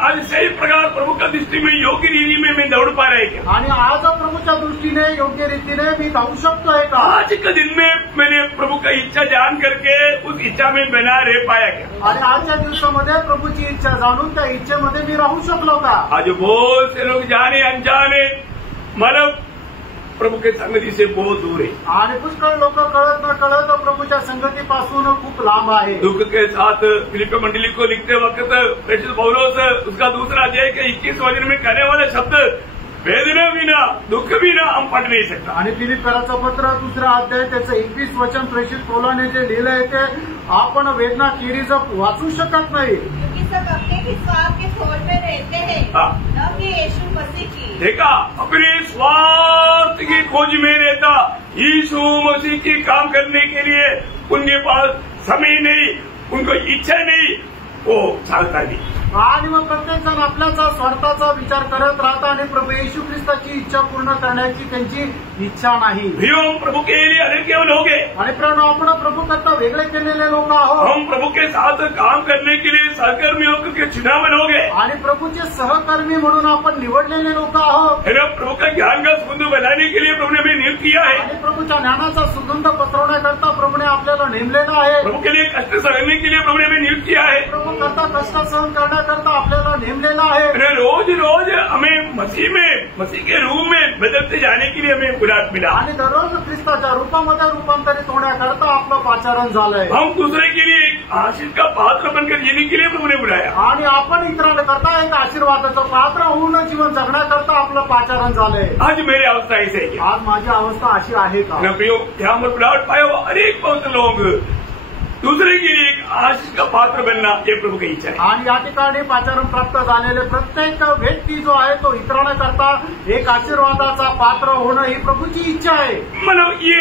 आज सही प्रकार प्रभु का दृष्टि में योग्य रीति में मैं दौड़ पा रहा है क्या? आणि आज प्रभूच्या दृष्टीने योग्य रीतीने मी धावू शकतोय का? आज के दिन में मैंने प्रभु का इच्छा जान करके उस इच्छा में बना रह पाया क्या? आणि आजच्या दिवसामध्ये प्रभूची इच्छा जाणून त्या इच्छेमध्ये मी राहू शकलो का? आज बहुत से लोग जाने अनजाने मानव प्रभु के संगति से बहुत दूर है आणि पुष्कळ लोक कळत न कळत प्रभूच्या संगतीपासून खूप लांब आहे। दुख के साथ फिलिप्पी मंडली को लिखते वक्त प्रेषित पौलुस उसका दूसरा अध्याय के 21 वचन में कहने वाले शब्द वेदना विना दुःख विना हम पढ़ नहीं सकता। आणि फिलिप्पियराचं पत्र 2 अध्याय त्याचं 21 वचन प्रेषित पौलाने जे लिहिलंय ते आपण वेदना केरीज वाचू शकत नाही। सब अपने ही स्वार्थ के खोज में रहते हैं, न कि यीशु मसीह की। देखा, अपने स्वार्थ की खोज में रहता, यीशु मसीह की काम करने के लिए उनके पास समय नहीं, उनको इच्छा नहीं, वो चाहता नहीं। आणि मग प्रत्येक जण आपल्याच स्वार्थाचा विचार करत राहता आणि प्रभू येशू ख्रिस्ताची इच्छा पूर्ण करण्याची त्यांची इच्छा नाही। हम प्रभु के लिए अनेक केवल हो गए आणि प्रणव आपण प्रभू करता वेगळे केलेले लोक आहोत। हम प्रभु के साथ काम करने के लिए सहकर्मियों के चुनाव हो गए आणि प्रभूचे सहकर्मी म्हणून आपण निवडलेले लोक आहोत। प्रभु का ज्ञान का सुगंध बनाने के लिए प्रभु ने हमें नियुक्त किया है। आणि प्रभूच्या ज्ञानाचा सुगंध पसरवण्याकरता प्रभूने आपल्याला नेमलेला आहे। प्रभु के लिए कष्ट सहने के लिए प्रभु ने हमें नियुक्त किया है। प्रभू करता कष्ट सहन करण्याकरता आपल्याला नेमलेला आहे। रोज रोज हमें मसीह के रूप में बदलते जाने के लिए हमें बुलाहट मिला आणि दररोज ख्रिस्ताच्या रूपामध्ये रूपांतरित होण्याकरता आपलं पाचारण झालंय। हम दूसरे के लिए एक आशीष का पात्र बनकर जीने के लिए प्रभु ने बुलाया आणि आपण इतरांकरता एक आशीर्वादाचं पात्र होऊन जीवन जगण्याकरता आपलं पाचारण झालंय। आज मेरी अवस्था ऐसे है, आज माझी अवस्था अशी आहे का? यहाँ पर बुलाहट पाया हुआ अनेक बहुत लोग दूसरे के लिए एक आशीष का पात्र बनना ये प्रभु की इच्छा है। आणि या ठिकाणी पाचारण प्राप्त झालेले प्रत्येक व्यक्ती जो आहे तो इतरांकरता एक आशीर्वादाचा पात्र होणं ही प्रभूची इच्छा आहे। मतलब ये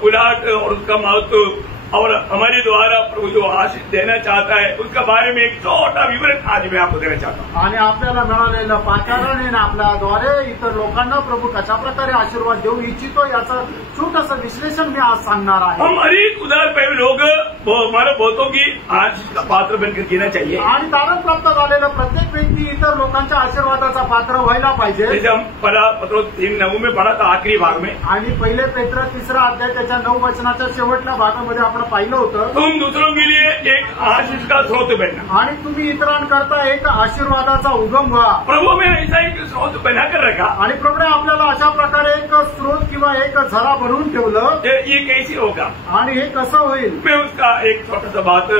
बुलाहट और उसका महत्व और हमारे द्वारा प्रभु जो आशीष देना चाहता है उसका बारे में एक छोटा विवरण आज मैं आपको देना चाहता हूँ। आणि आपल्याला मिळालेलं पाचारण आहे आपल्याद्वारे इतर लोकांना प्रभु कशा प्रकारे आशीर्वाद देऊ इच्छितो याचं छोटंसं विश्लेषण मी आज सांगणार आहे। हम अनेक उदार पैवे लोग हमारे बहुतों की आशीष का पात्र बनकर जीना चाहिए आणि तारण प्राप्त झालेलं प्रत्येक व्यक्ती इतर लोकांच्या आशीर्वादाचा पात्र व्हायला पाहिजे। जैसे हम पत्रोस 3:9 में पढ़ा था आखिरी भाग में, आणि पहिले पेत्र 3 अध्याय त्याच्या 9 वचनाच्या शेवटच्या भागामध्ये आपण पाहिलं होतं, तुम दूसरों के लिए एक आशीष का स्रोत बनना आणि तुम्ही इतरांकरता एक आशीर्वादाचा उगम व्हा। प्रभु में ऐसा एक स्रोत बनाकर रखा आणि प्रभूने आपल्याला अशा प्रकारे एक स्रोत किंवा एक झरा बनवून ठेवलं। ये कैसे होगा आणि हे कसं होईल? मैं उसका एक छोटा सा बात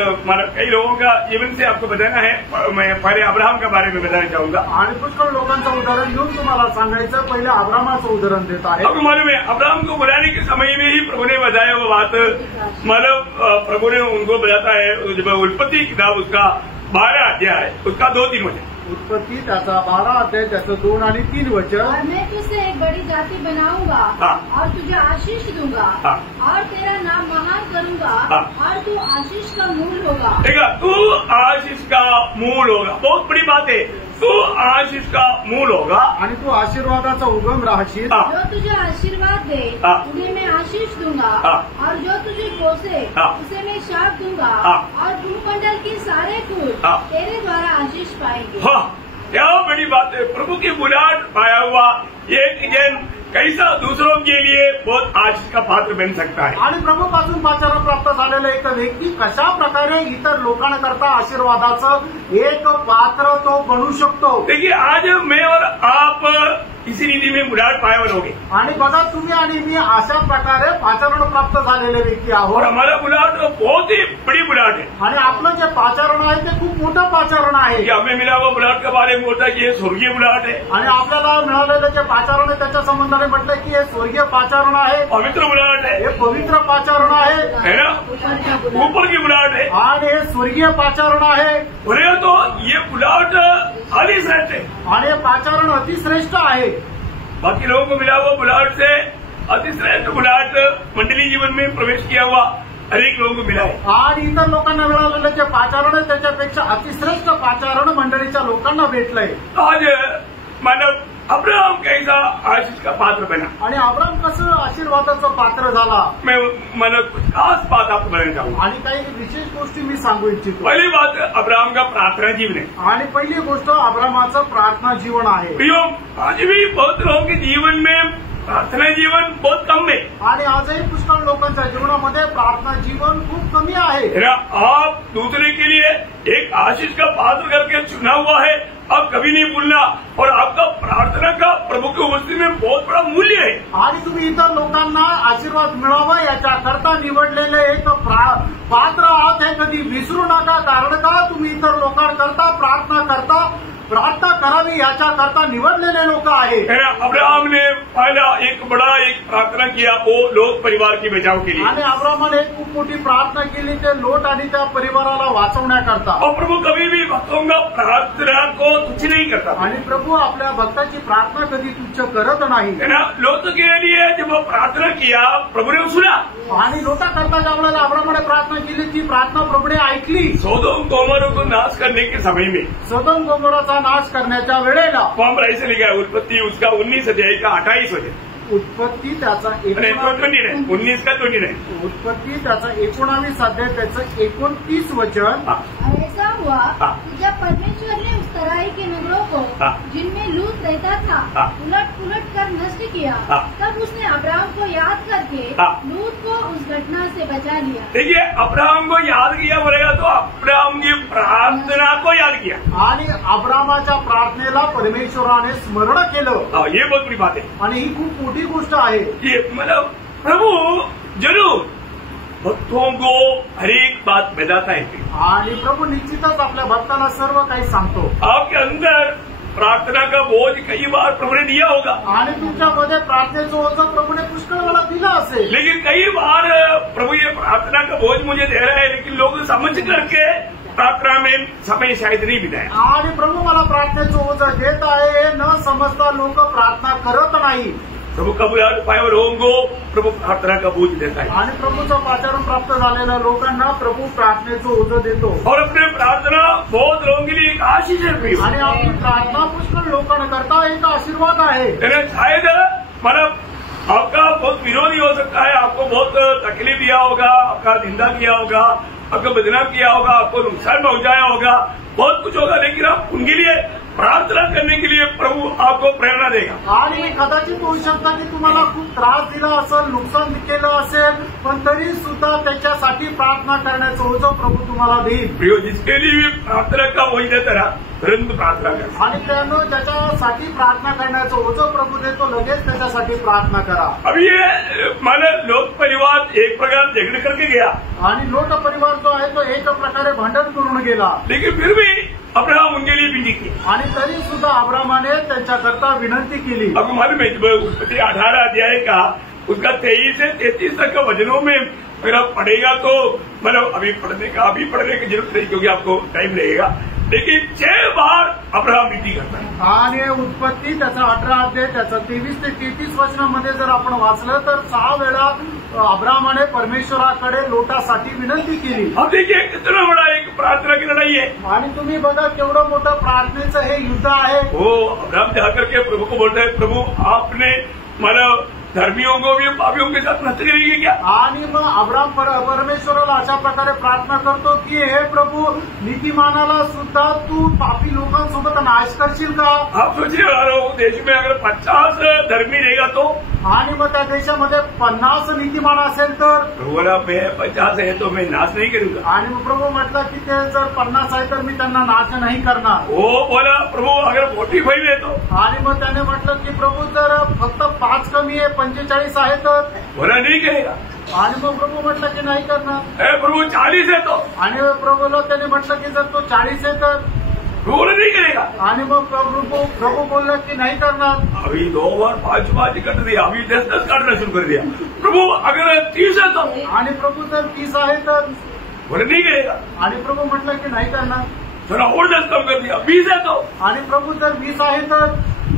कई लोगों का जीवन से आपको बताना है। मैं पहले अब्राहम के बारे में बताना चाहूंगा। आणि पुष्कळ लोकांचं उदाहरण घेऊन तुम्हाला सांगायचं, पहिले अब्रामाचं उदाहरण देत आहे। आपको मालूम है अब्राहम को बुलाने के समय में ही प्रभु ने बताया वो बात, मतलब प्रभु ने उनको बताता है जब उत्पत्ति किताब उसका 12 अध्याय उसका 2-3 वचन, उत्पत्ती त्याचा 12 अध्याय त्याचं 2 आणि 3 वचन. और मैं तुझसे एक बड़ी जाति बनाऊंगा और तुझे आशीष दूंगा और तेरा नाम महान करूंगा और तू आशीष का मूल होगा. ठीक है, तू आशीष का मूल होगा. बहुत बड़ी बात है, तू आशीष का मूल होगा आणि तू आशीर्वादाचा उगम राहशील. जो तुझे आशीर्वाद दे उन्हें मैं आशीष दूंगा और जो तुझे कोसे उसे मैं शाप दूंगा और भूमंडल के सारे कुल तेरे द्वारा आशीष पाएंगे. क्या बड़ी बात है. प्रभु की बुलाहट पाया हुआ एक जन कैसा दूसरों के लिए बहुत आशीष का पात्र बन सकता है. आणि प्रभूपासून पाचारण प्राप्त झालेला एक व्यक्ती कशा प्रकारे इतर लोकांकरता आशीर्वादाचं एक पात्र तो बनू शकतो. देखिए, आज मैं और आप इसी रीति में बुलाहट पाए हुए होंगे आणि बघा, तुम्ही आणि मी अशा प्रकारे पाचारण प्राप्त झालेले व्यक्ती और आहोत. हमारा बुलाहट बहुत ही बड़ी बुलाहट है. आणि आपलं जे पाचारण आहे ते खूप मोठं पाचारण आहे. कि हमें मिला हुआ बुलाहट के बारे में होता है कि ये स्वर्गीय बुलाहट है. आणि आपल्याला मिळालेलं जे पाचारण आहे त्याच्या संबंधाने म्हटलं की हे स्वर्गीय पाचारण आहे, पवित्र बुलाहट है हे पवित्र पाचारण आहे ना, ऊपर की बुलाहट है. आणि हे स्वर्गीय पाचारण आहे. बोले तो ये बुलाहट अतिश्रेष्ठ है. आणि हे पाचारण अतिश्रेष्ठ आहे. बाकी लोगों को मिला हुआ बुलाहट से अतिश्रेष्ठ बुलाहट मंडली जीवन में प्रवेश किया हुआ अनेक लोगों को मिला है. आणि इतर लोकांना मिळालेलं जे पाचारण आहे त्याच्यापेक्षा अतिश्रेष्ठ पाचारण मंडळीच्या लोकांना भेटलंय. आज मानव अब्राहम कैसा आशीष का पात्र बना. आणि अब्राम कसं आशीर्वादाचं पात्र झाला. मैं मानव कुछ खास बात आपको बताना चाहूंगा. आणि काही विशेष गोष्टी मी सांगू इच्छितो. पहली बात, अब्राहम का प्रार्थना जीवन है. आणि पहिली गोष्ट अब्रामाचं प्रार्थना जीवन आहे. प्रियो, आज भी बहुत लोगों के जीवन में प्रार्थना जीवन बहुत कम है. आणि आजही पुष्कळ लोकांच्या जीवनामध्ये प्रार्थना जीवन खूप कमी आहे. आप दूसरे के लिए एक आशीष का पात्र करके चुना हुआ है, आप कभी नहीं भूलना. और आपका प्रार्थना का प्रभु की उपस्थिति में बहुत बड़ा मूल्य है. आणि तुम्ही इतर लोकांना आशीर्वाद मिळावा याच्याकरता निवडलेले एक पात्र आहात हे कधी विसरू नका. कारण का तुम्ही इतर लोकांकरता प्रार्थना करावी याच्याकरता निवडलेले लोक आहेत. अब्राहम ने पहला एक बड़ा एक प्रार्थना किया, वो लोट परिवार की बचाव के लिए. आणि अब्रामाने एक खूप मोठी प्रार्थना केली ते लोट आणि त्या परिवाराला वाचवण्याकरता. और प्रभु कभी भी भक्तों का प्रार्थना को तुच्छ नहीं करता. आणि प्रभु आपल्या भक्ताची प्रार्थना कधी तुच्छ करत नाही. लोट के लिए जब वो प्रार्थना किया, प्रभु ने सुना. आणि लोटाकरता ज्या वेळेला अब्रामाने प्रार्थना केली ती प्रार्थना प्रभूने ऐकली. सोदोम गोमोरा को नाश करने के समय में, सोदोम गोमोराचा नाश करण्याच्या वेळेला, फॉर्म ऐसे लिखा है उत्पत्ति उसका 19 अध्याय का 28 वचन. उत्पत्ती त्याचा 19 का 29. उत्पत्ती त्याचा 19 अध्याय त्याचं 29 वचन. ऐसा हुआ कि जब परमेश्वर ने उस तराई के नगरों को जिनमें लूत रहता था उलट कर नष्ट किया, तब उसने अब्राहम को याद करके लूत को उस घटना से बचा लिया. देखिए, अब्राहम को याद किया बोलेगा तो अब्राहम की प्रार्थना को याद किया. आणि अब्रामाच्या प्रार्थनेला परमेश्वराने स्मरण केलं. ये बहुत बड़ी बात है. आणि ही खूप मोठी गोष्ट आहे. ये मतलब प्रभु जरूर भक्तों को हर एक बात बताता है. आणि प्रभू निश्चितच आपल्या भक्तांना सर्व काही सांगतो. आपके अंदर प्रार्थना का बोझ कई बार प्रभु ने दिया होगा. आणि तुमच्यामध्ये प्रार्थनेचं ओझं प्रभूने पुष्कळ वेळा दिलं असेल. लेकिन कई बार प्रभु ये प्रार्थना का बोझ मुझे दे रहा है, लेकिन लोग समझ करके प्रार्थना में समय शायद नहीं बिताया. आणि प्रभू मला प्रार्थनेचं ओझं देत आहे हे न समजता लोक प्रार्थना करत नाही. प्रभु का बुलाहट पायावर होंगो, प्रभु प्रार्थना का बोझ देता है. आणि प्रभूचं पाचारण प्राप्त झालेल्या लोकांना प्रभू प्रार्थनेचं ओझं देतो. और अपने प्रार्थना बहुत लोगों के लिए एक आशीष है. आणि आपली प्रार्थना पुष्कळ लोकांकरता एक आशीर्वाद आहे. शायद मतलब आपका बहुत विरोधी हो सकता है, आपको बहुत तकलीफ दिया होगा, आपका निंदा किया होगा, आपको बदनाम किया होगा, आपको नुकसान पहुंचाया होगा, बहुत कुछ होगा, लेकिन आप उनके लिए प्रार्थना करने के लिए प्रभु आपको प्रेरणा देगा. आणि कदाचित होऊ शकतं की तुम्हाला खूप त्रास दिला असेल, नुकसान केलं असेल, पण तरी सुद्धा त्याच्यासाठी प्रार्थना करण्याचं ओझं प्रभू तुम्हाला देईल. प्रियो, जिसके लिए प्रार्थना का बोझ देता ना, तुरंत प्रार्थना करा. आणि त्यानं ज्याच्यासाठी प्रार्थना करण्याचं ओझं प्रभू देतो लगेच त्याच्यासाठी प्रार्थना करा. अभी ये माने लोक परिवार एक प्रकार झगड़ करके गया. आणि लोट परिवार जो आहे तो एक प्रकारे भांडण करून गेला. लेकिन फिर भी अब्राहम उनके लिए विनती की. आणि तरी सुद्धा अब्रामाने त्यांच्याकरता विनंती केली. आपको मालूम है उत्पत्ति 18 अध्याय का उसका 23 से 33 तक का वचनों में अगर आप पढ़ेगा तो मतलब अभी पढ़ने की जरूरत नहीं, क्योंकि आपको टाइम लगेगा. लेकिन 6 बार अब्राहम नीति करता है। आणि उत्पत्ती त्याचा 18 अध्याय त्याचा 23 ते 33 वचनामध्ये जर आपण वाचलं तर 6 वेळा अब्राहमाने परमेश्वराकडे लोटासाठी विनंती केली। अब देखिए कितना बड़ा एक प्रार्थना की लड़ाई है। आणि तुम्ही बघा केवढं मोठं प्रार्थनेचं हे युद्ध आहे। वो अब्राहम जाकर के प्रभु को बोलता है, प्रभु आपने मतलब धर्मियों को भी पापियों के साथ नष्ट करेंगे क्या? आणि मग अब्राम परमेश्वराला अशा प्रकारे प्रार्थना करतो की हे प्रभु नीतिमानाला सुद्धा तू पापी लोकांसोबत नाश करशील का? आप सोचिए देश में अगर 50 धर्मी रहेगा तो, आणि मग त्या देशामध्ये 50 नीतिमान असेल तर बोला मैं 50 है तो मैं नाश नहीं करूंगा। आणि मग प्रभू म्हटलं की ते जर 50 आहे तर मी त्यांना नाश नाही करणार। वो बोला प्रभु अगर 45 है तो, आणि मग त्याने म्हटलं की प्रभू जर फक्त 5 कमी आहे 45 आहे तर बोला नहीं करेगा। आणि मग प्रभू म्हटलं की नाही करणार। प्रभु 40 है तो, आणि प्रभूला त्याने म्हटलं की जर तो 40 आहे तर बोला नहीं करेगा। आणि मग प्रभू बोलला की नाही करणार। अभी 2 बार 5 बार कट दिया, अभी 10 काटना शुरू कर दिया। प्रभु अगर 30 है तो, आणि प्रभू जर 30 आहे तर बोला नहीं करेगा। आणि प्रभू म्हटलं की नाही करणार। थोड़ा और 10 कम कर दिया, 20 है तो, आणि प्रभू जर 20 आहे तर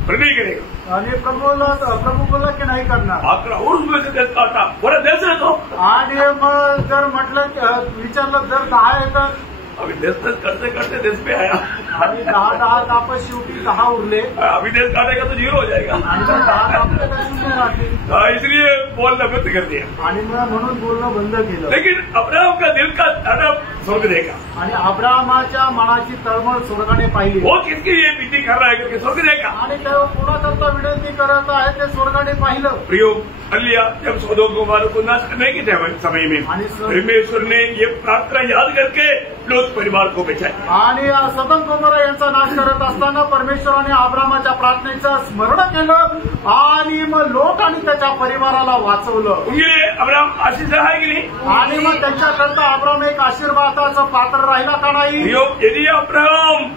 नहीं करेगा। आणि प्रभू बोलला की नाही करणार। आकर और उसमें से 10 काटा, बोला 10 है तो, आणि मग जर म्हटलं विचारलं जर 10 आहे तर अभी 10 करते करते 10 पे आया। आणि 10 कापत शेवटी 10 उरले। अभी 10 काटेगा तो 0 हो जाएगा। आणि जर 10 कापले तर 0 राहतील। इसलिए बोलना बंद कर दिया। आणि म्हणून बोलणं बंद केलं। लेकिन अब्राहम का दिल का तड़प स्वर्ग देखा। आणि अब्राहमाच्या मनाची तळमळ स्वर्गाने पाहिली। वो किसके लिए विनती कर रहा है करके स्वर्ग देखा। आणि तेव्हा कोणाकरता विनंती करत आहे ते स्वर्गाने पाहिलं। प्रियो अलिया जब सदोम गोमोरा को नाश करने के समय में परमेश्वर ने ये प्रार्थना याद करके लोत परिवार को बचाया। आणि सदोम गोमोरा यांचा नाश करत असताना परमेश्वराने अब्राहमाच्या प्रार्थनेचं स्मरण केलं आणि मग लोट आणि त्याच्या परिवाराला वाचवलं। उनके अब्राहम आशीष रहा है कि नहीं? आणि मग त्यांच्याकरता अब्राहम एक आशीर्वादाचं पात्र राहिला का नाही? यदि अब्राहम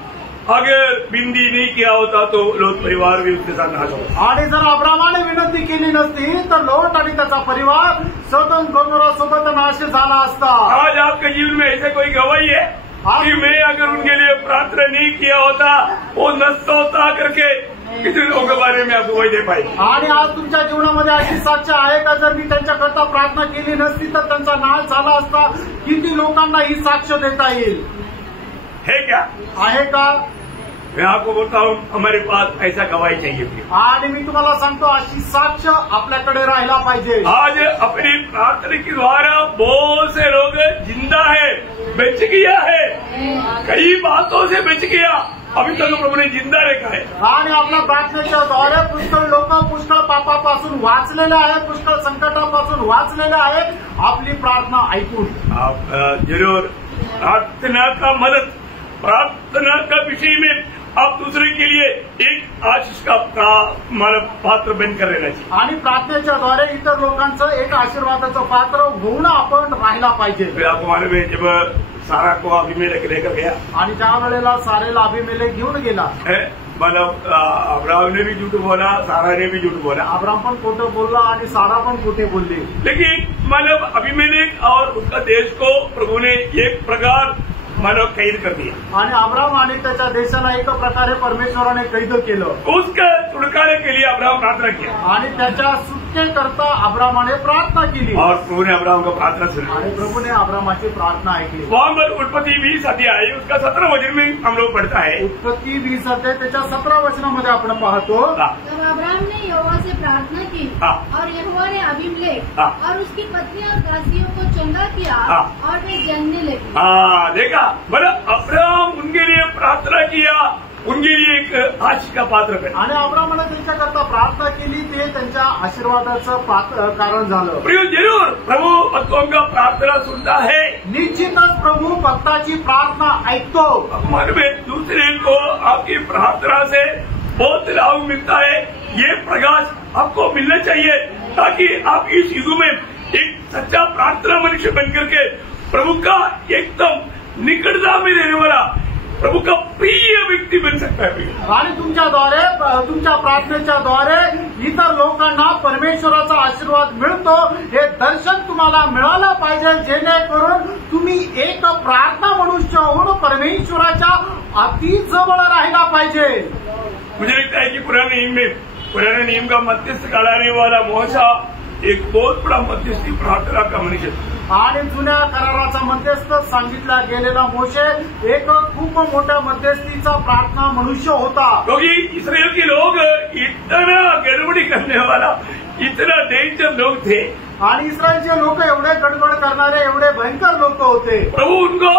अगर बिंदी नहीं किया होता तो लोट परिवार भी उसके साथ नाश होता। आणि जर अब्राहमाने विनंती केली नसती तर लोट आणि त्याचा परिवार सदोम गोमोरा सोबत नाश झाला असता। आज आपके जीवन में ऐसे कोई गवाही है कि मैं अगर उनके लिए प्रार्थना नहीं किया होता वो नष्ट होता करके कितने लोगों के बारे में आप गवाही दे पाए? आणि आज तुमच्या जीवनामध्ये अशी साक्ष आहे का जर मी त्यांच्याकरता प्रार्थना केली नसती तर त्यांचा नाश झाला असता? किती लोकांना ही साक्ष देता येईल? है क्या? आहे का? मैं आपको बोलता हूँ हमारे पास ऐसा गवाही चाहिए। आणि मी तुम्हाला सांगतो अशी साक्ष आपल्याकडे राहायला पाहिजे। आज अपनी प्रार्थना के द्वारा बहुत से लोग जिंदा है, बच गया है, कई बातों से बच गया, अभी तक प्रभु ने जिंदा रखा है। आणि आपल्या प्रार्थनेच्या द्वारे पुष्कळ लोक पुष्कळ पापापासून वाचलेले आहेत, पुष्कळ संकटापासून वाचलेले आहेत आपली प्रार्थना ऐकून। आप जरूर प्रार्थना का मदद, प्रार्थना का विषय में आप दूसरे के लिए एक आशीष का पात्र बनकर रहना चाहिए। आणि प्रार्थनेच्या द्वारे इतर लोकांचं एक आशीर्वादाचं पात्र होऊन आपण राहायला पाहिजे। आपको मालूम है जब सारा को अभिमेलेक लेकर गया आणि ज्या वेळेला सारेला अभिमेलेक घेऊन गेला मतलब अब्राहम ने भी झूठ बोला, सारा ने भी झूठ बोला। अब्राहम पण खोटं बोलला आणि सारा पण खोटे बोलली। लेकिन मतलब अभिमेलेक और उसका देश को प्रभु ने एक प्रकार मानव कैद कर दिया। आणि अब्राहम आणि त्याच्या देशाला एक प्रकारे परमेश्वराने कैद केलं। उसका छुटकारे के लिए अब्राहम प्रार्थना किया आणि त्याच्या सुटकेकरता अब्राहमाने प्रार्थना केली और प्रभु ने अब्राहम को प्रार्थना सुनी आणि प्रभूने अब्राहमाची प्रार्थना ऐकली। वहां पर उत्पत्ति 20 अध्याय उसका 17 वचन में हम लोग पढ़ता है। उत्पत्ति 20 अध्याय त्याच्या 17 वचनामध्ये आपण पाहतो तब अब्राहम ने यहोवा से प्रार्थना की और यहोवा ने अबीमेलेक और उसकी पत्नी और दासियों को चंगा किया और वे जलने लगी। देखा बोला अब्राहम उनके लिए प्रार्थना किया, उनके लिए एक आशीष का पात्र बना। आणि अब्राहमाने त्यांच्याकरता प्रार्थना केली, ते त्यांच्या आशीर्वादाचं कारण झालं। प्रिय जरूर प्रभु भक्तों का प्रार्थना सुनता है। निश्चितच प्रभु भक्ताची प्रार्थना ऐकतो। मन में दूसरे को आपकी प्रार्थना से बहुत लाभ मिलता है, ये प्रकाश आपको मिलना चाहिए ताकि आप इस युग में एक सच्चा प्रार्थना मनुष्य बनकर के प्रभु का एकदम निकटता में रहने वाला प्रभु का प्रिय व्यक्ती बन सकता है। आणि तुमच्याद्वारे तुमच्या प्रार्थनेच्या द्वारे इतर लोकांना परमेश्वराचा आशीर्वाद मिळतो हे दर्शन तुम्हाला मिळालं पाहिजे, जेणेकरून तुम्ही एक प्रार्थना मनुष्य होऊन परमेश्वर परमेश्वराच्या अति जवळ राहिला पाहिजे. मुझे लगता है कि पुराने नियम का मध्यस्थ कराने वाला मोशा एक बहुत बड़ा मध्यस्थी प्रार्थना का मनुष्य था. आणि जुन्या कराराचा मध्यस्थ सांगितला गेलेला मोशे एक खूप मोठ्या मध्यस्थीचा प्रार्थना मनुष्य होता. क्योंकि इसराइल के लोग इतना गड़बड़ी करने वाला, इतना डेंजर लोग थे. आणि इस्रायलचे लोक एवढे गडबड करणारे, एवढे भयंकर लोक होते. प्रभु उनको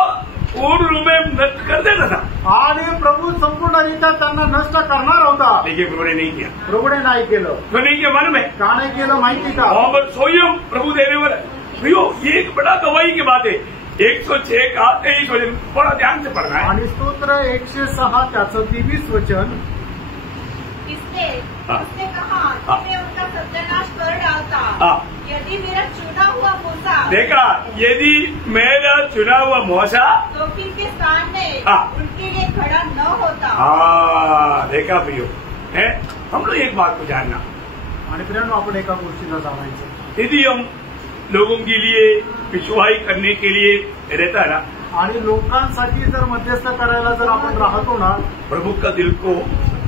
पूर्ण रूप में नष्ट कर देता था. आणि प्रभू संपूर्णरित्या त्यांना नष्ट करणार होता. लेकिन प्रभु ने नहीं किया. प्रभूने नाही केलं. तो नहीं किया मालूम है का नाही केलं माहिती का? और स्वयं प्रभु देने वाला भैया ये एक बड़ा गवाही की बात है. 106 का 23 वचन बड़ा ध्यान से पढ़ना है. आणि स्तोत्र 106 त्याचं 23 वचन. उसने कहा मैं उनका सत्यानाश कर डालता यदि मेरा चुना हुआ मूसा. देखा, यदि मेरा चुना हुआ मूसा जोखिम के सामने उनके लिए खड़ा न होता. देखा प्रियो है. हम लोग एक बात को जानना, आणि प्रियांनो आपण एका गोष्टीला जाणायचं, यदि हम लोगों के लिए पिछुआई करने के लिए रहता है ना, आणि लोकांसाठी जर मध्यस्थ करायला जर आपण राहतो ना, प्रभु का दिल को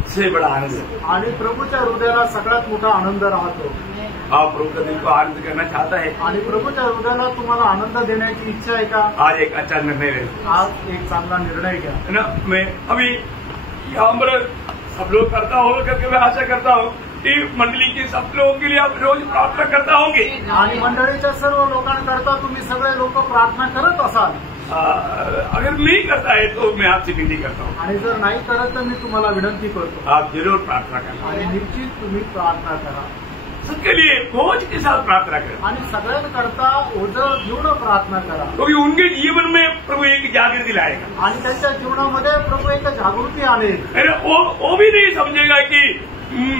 से बड़ा आनंद है. आणि प्रभूच्या हृदयाला सगळ्यात मोठा आनंद राहतो. आप प्रभु का दिल को आनंद करना चाहता है. आणि प्रभूच्या हृदयाला तुम्हाला आनंद देण्याची इच्छा आहे का? आज एक अच्छा निर्णय ले. आज एक चांगला निर्णय घ्या. है ना. मैं अभी यहाँ पर सब लोग करता होगा करके मैं आशा करता हूँ की मंडली के सब लोगों के लिए आप रोज प्रार्थना करता होंगे. आणि मंडळीच्या सर्व लोकांकरता तुम्ही सगळे लोक प्रार्थना करत असाल. अगर नहीं करता है तो मैं आपसे विनती करता हूँ, आणि जर नाही करत तर मी तुम्हाला विनंती करतो, आप जरूर प्रार्थना करना. आणि निश्चित तुम्ही प्रार्थना करा. सबके लिए बोझ के साथ प्रार्थना करें. आणि सगळ्यांकरता ओझं घेऊन प्रार्थना करा. क्योंकि उनके जीवन में प्रभु एक जागृति लाएगा. आणि त्यांच्या जीवनामध्ये प्रभू एक जागृती आणेल. वो भी नहीं समझेगा कि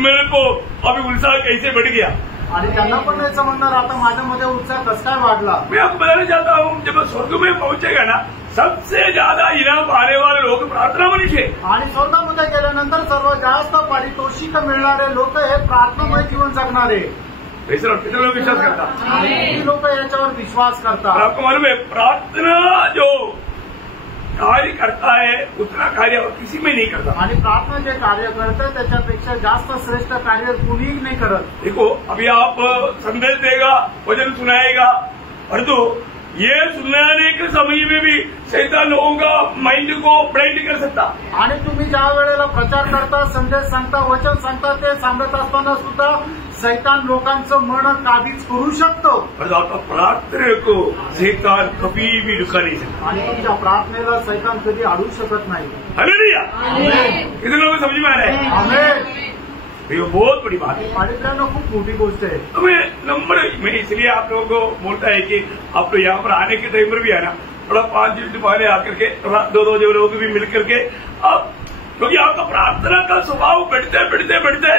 मेरे को अभी उत्साह कैसे बढ़ गया. आणि त्यांना पण नाही समजणार आता माझ्यामध्ये उत्साह कसा काय वाढला. मैं आपको बताना चाहता हूँ, जब स्वर्ग में पहुंचेगा ना, सबसे ज्यादा इनाम पाने वाले लोग प्रार्थना मनुष्य. आणि स्वर्गामध्ये गेल्यानंतर सर्वात जास्त पारितोषिक मिळणारे लोक हे प्रार्थनामय जीवन जगणारे. कितने लोग विश्वास करतात. किती लोक याच्यावर विश्वास करतात. आपको मालूम है, प्रार्थना जो कार्य करता है उतना कार्य और किसी में नहीं करता. आणि प्रार्थना जे कार्य करतं त्याच्यापेक्षा जास्त श्रेष्ठ कार्य कुणीही नाही करत. देखो, अभी आप संदेश देगा, वचन सुनाएगा, और तो ये सुनाने के समय में भी शैतान लोगों का माइंड को ब्लाइंड कर सकता. आणि तुम्ही ज्या वेळेला प्रचार करता, संदेश सांगता, वचन सांगता, ते सांगत असताना सुद्धा शैतान लोकांचं मन काबीज करू शकतो. और आपका प्रार्थना को शैतान कभी भी रुका नहीं सकता. आणि तुमच्या प्रार्थनेला शैतान कधी अडू शकत नाही. हालेलुया. कितने लोगों को समझ में आ रहा है? आमेन. ये बहुत बड़ी बात है. आणि त्यांना खूप मोठी गोष्ट आहे. तो मैं इसलिए आप लोगों को बोलता है कि आप लोग यहाँ पर आने के टाइम पर भी आना, थोड़ा 5 मिनट पहले आकर के थोड़ा 2-2 लोग भी मिल करके आप, क्योंकि आपका प्रार्थना का स्वभाव बढ़ते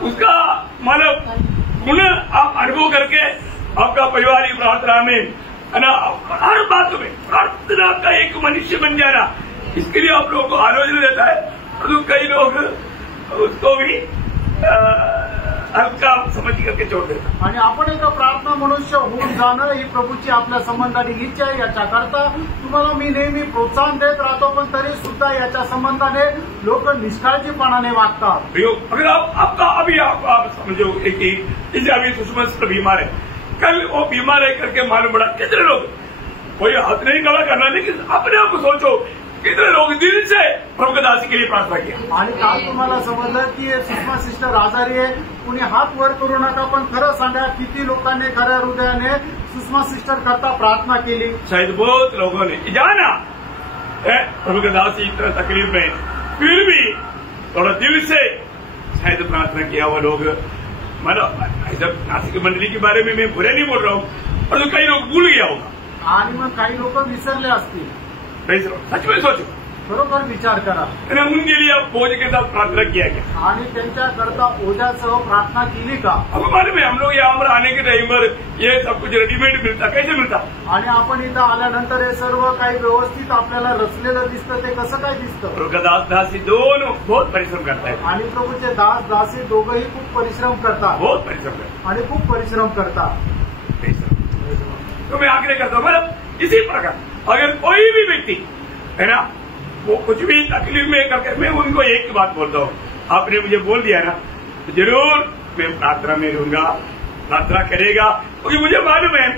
उसका मतलब गुण आप अनुभव करके आपका पारिवारिक प्रार्थना में, है ना, हर बात में प्रार्थना का एक मनुष्य बन जाना, इसके लिए आप लोगों को आलोचना देता है. तो कई लोग उसको भी हल्का समझ करके छोड़ देतात. आणि आपण एक प्रार्थना मनुष्य होऊन जाणं ही प्रभूची आपल्या संबंधाने इच्छा आहे. याच्याकरता तुम्हाला मी नेहमी प्रोत्साहन देत राहतो, पण तरी सुद्धा याच्या संबंधाने लोक निष्काळजीपणाने वागतात. अगर आपका अभी आप समझो जैसे अभी सुषमा बीमार है, कल वो बीमार है करके मालूम पड़ा कितने लोग, कोई हाथ नहीं खड़ा करना, लेकिन अपने आप को सोचो कितने लोग दिल से प्रभु के दासी के लिए प्रार्थना किया. आणि काल तुम्हाला समजलं की सुषमा सिस्टर आजारी आहे, कुणी हात वर करू नका, पण खरं सांगा किती लोकांनी खऱ्या हृदयाने सुषमा सिस्टर करता प्रार्थना केली. शायद बहुत लोगों ने जाना प्रभु के दासी इतना तकलीफ में, फिर भी थोड़ा दिल से शायद प्रार्थना किया हुआ लोग. मतलब ऐसा नासिक मंडली के बारे में मैं बुरा नहीं बोल रहा हूँ, और तो कई लोग भूल गया होगा. आणि मग काही लोक विसरले असतील. सच में सोचो, बरोबर विचार करा. उनके लिए आप बोझ के साथ प्रार्थना किया गया आणि त्यांच्याकरता ओझ्यासह प्रार्थना केली का? अब मालूम है, हम लोग यहाँ पर आने के टाइम पर ये सब कुछ रेडीमेड मिलता, कैसे मिलता? आणि आपण इथं आल्यानंतर हे सर्व काही व्यवस्थित आपल्याला रचलेलं दिसतं. ते कसं काय दिसतं? प्रभु का दास दासी दोनों बहुत परिश्रम करता है. आणि प्रभूचे दास दासी दोघंही खूप परिश्रम करतात. बहुत परिश्रम करता आणि खूप परिश्रम करतात. तो मैं आग्रह करता हूँ, मतलब इसी प्रकार अगर कोई भी व्यक्ति है ना, वो कुछ भी तकलीफ में करके मैं उनको एक ही बात बोलता हूँ, आपने मुझे बोल दिया ना, तो जरूर मैं प्रार्थना में रहूंगा, प्रार्थना करेगा, क्योंकि मुझे मालूम है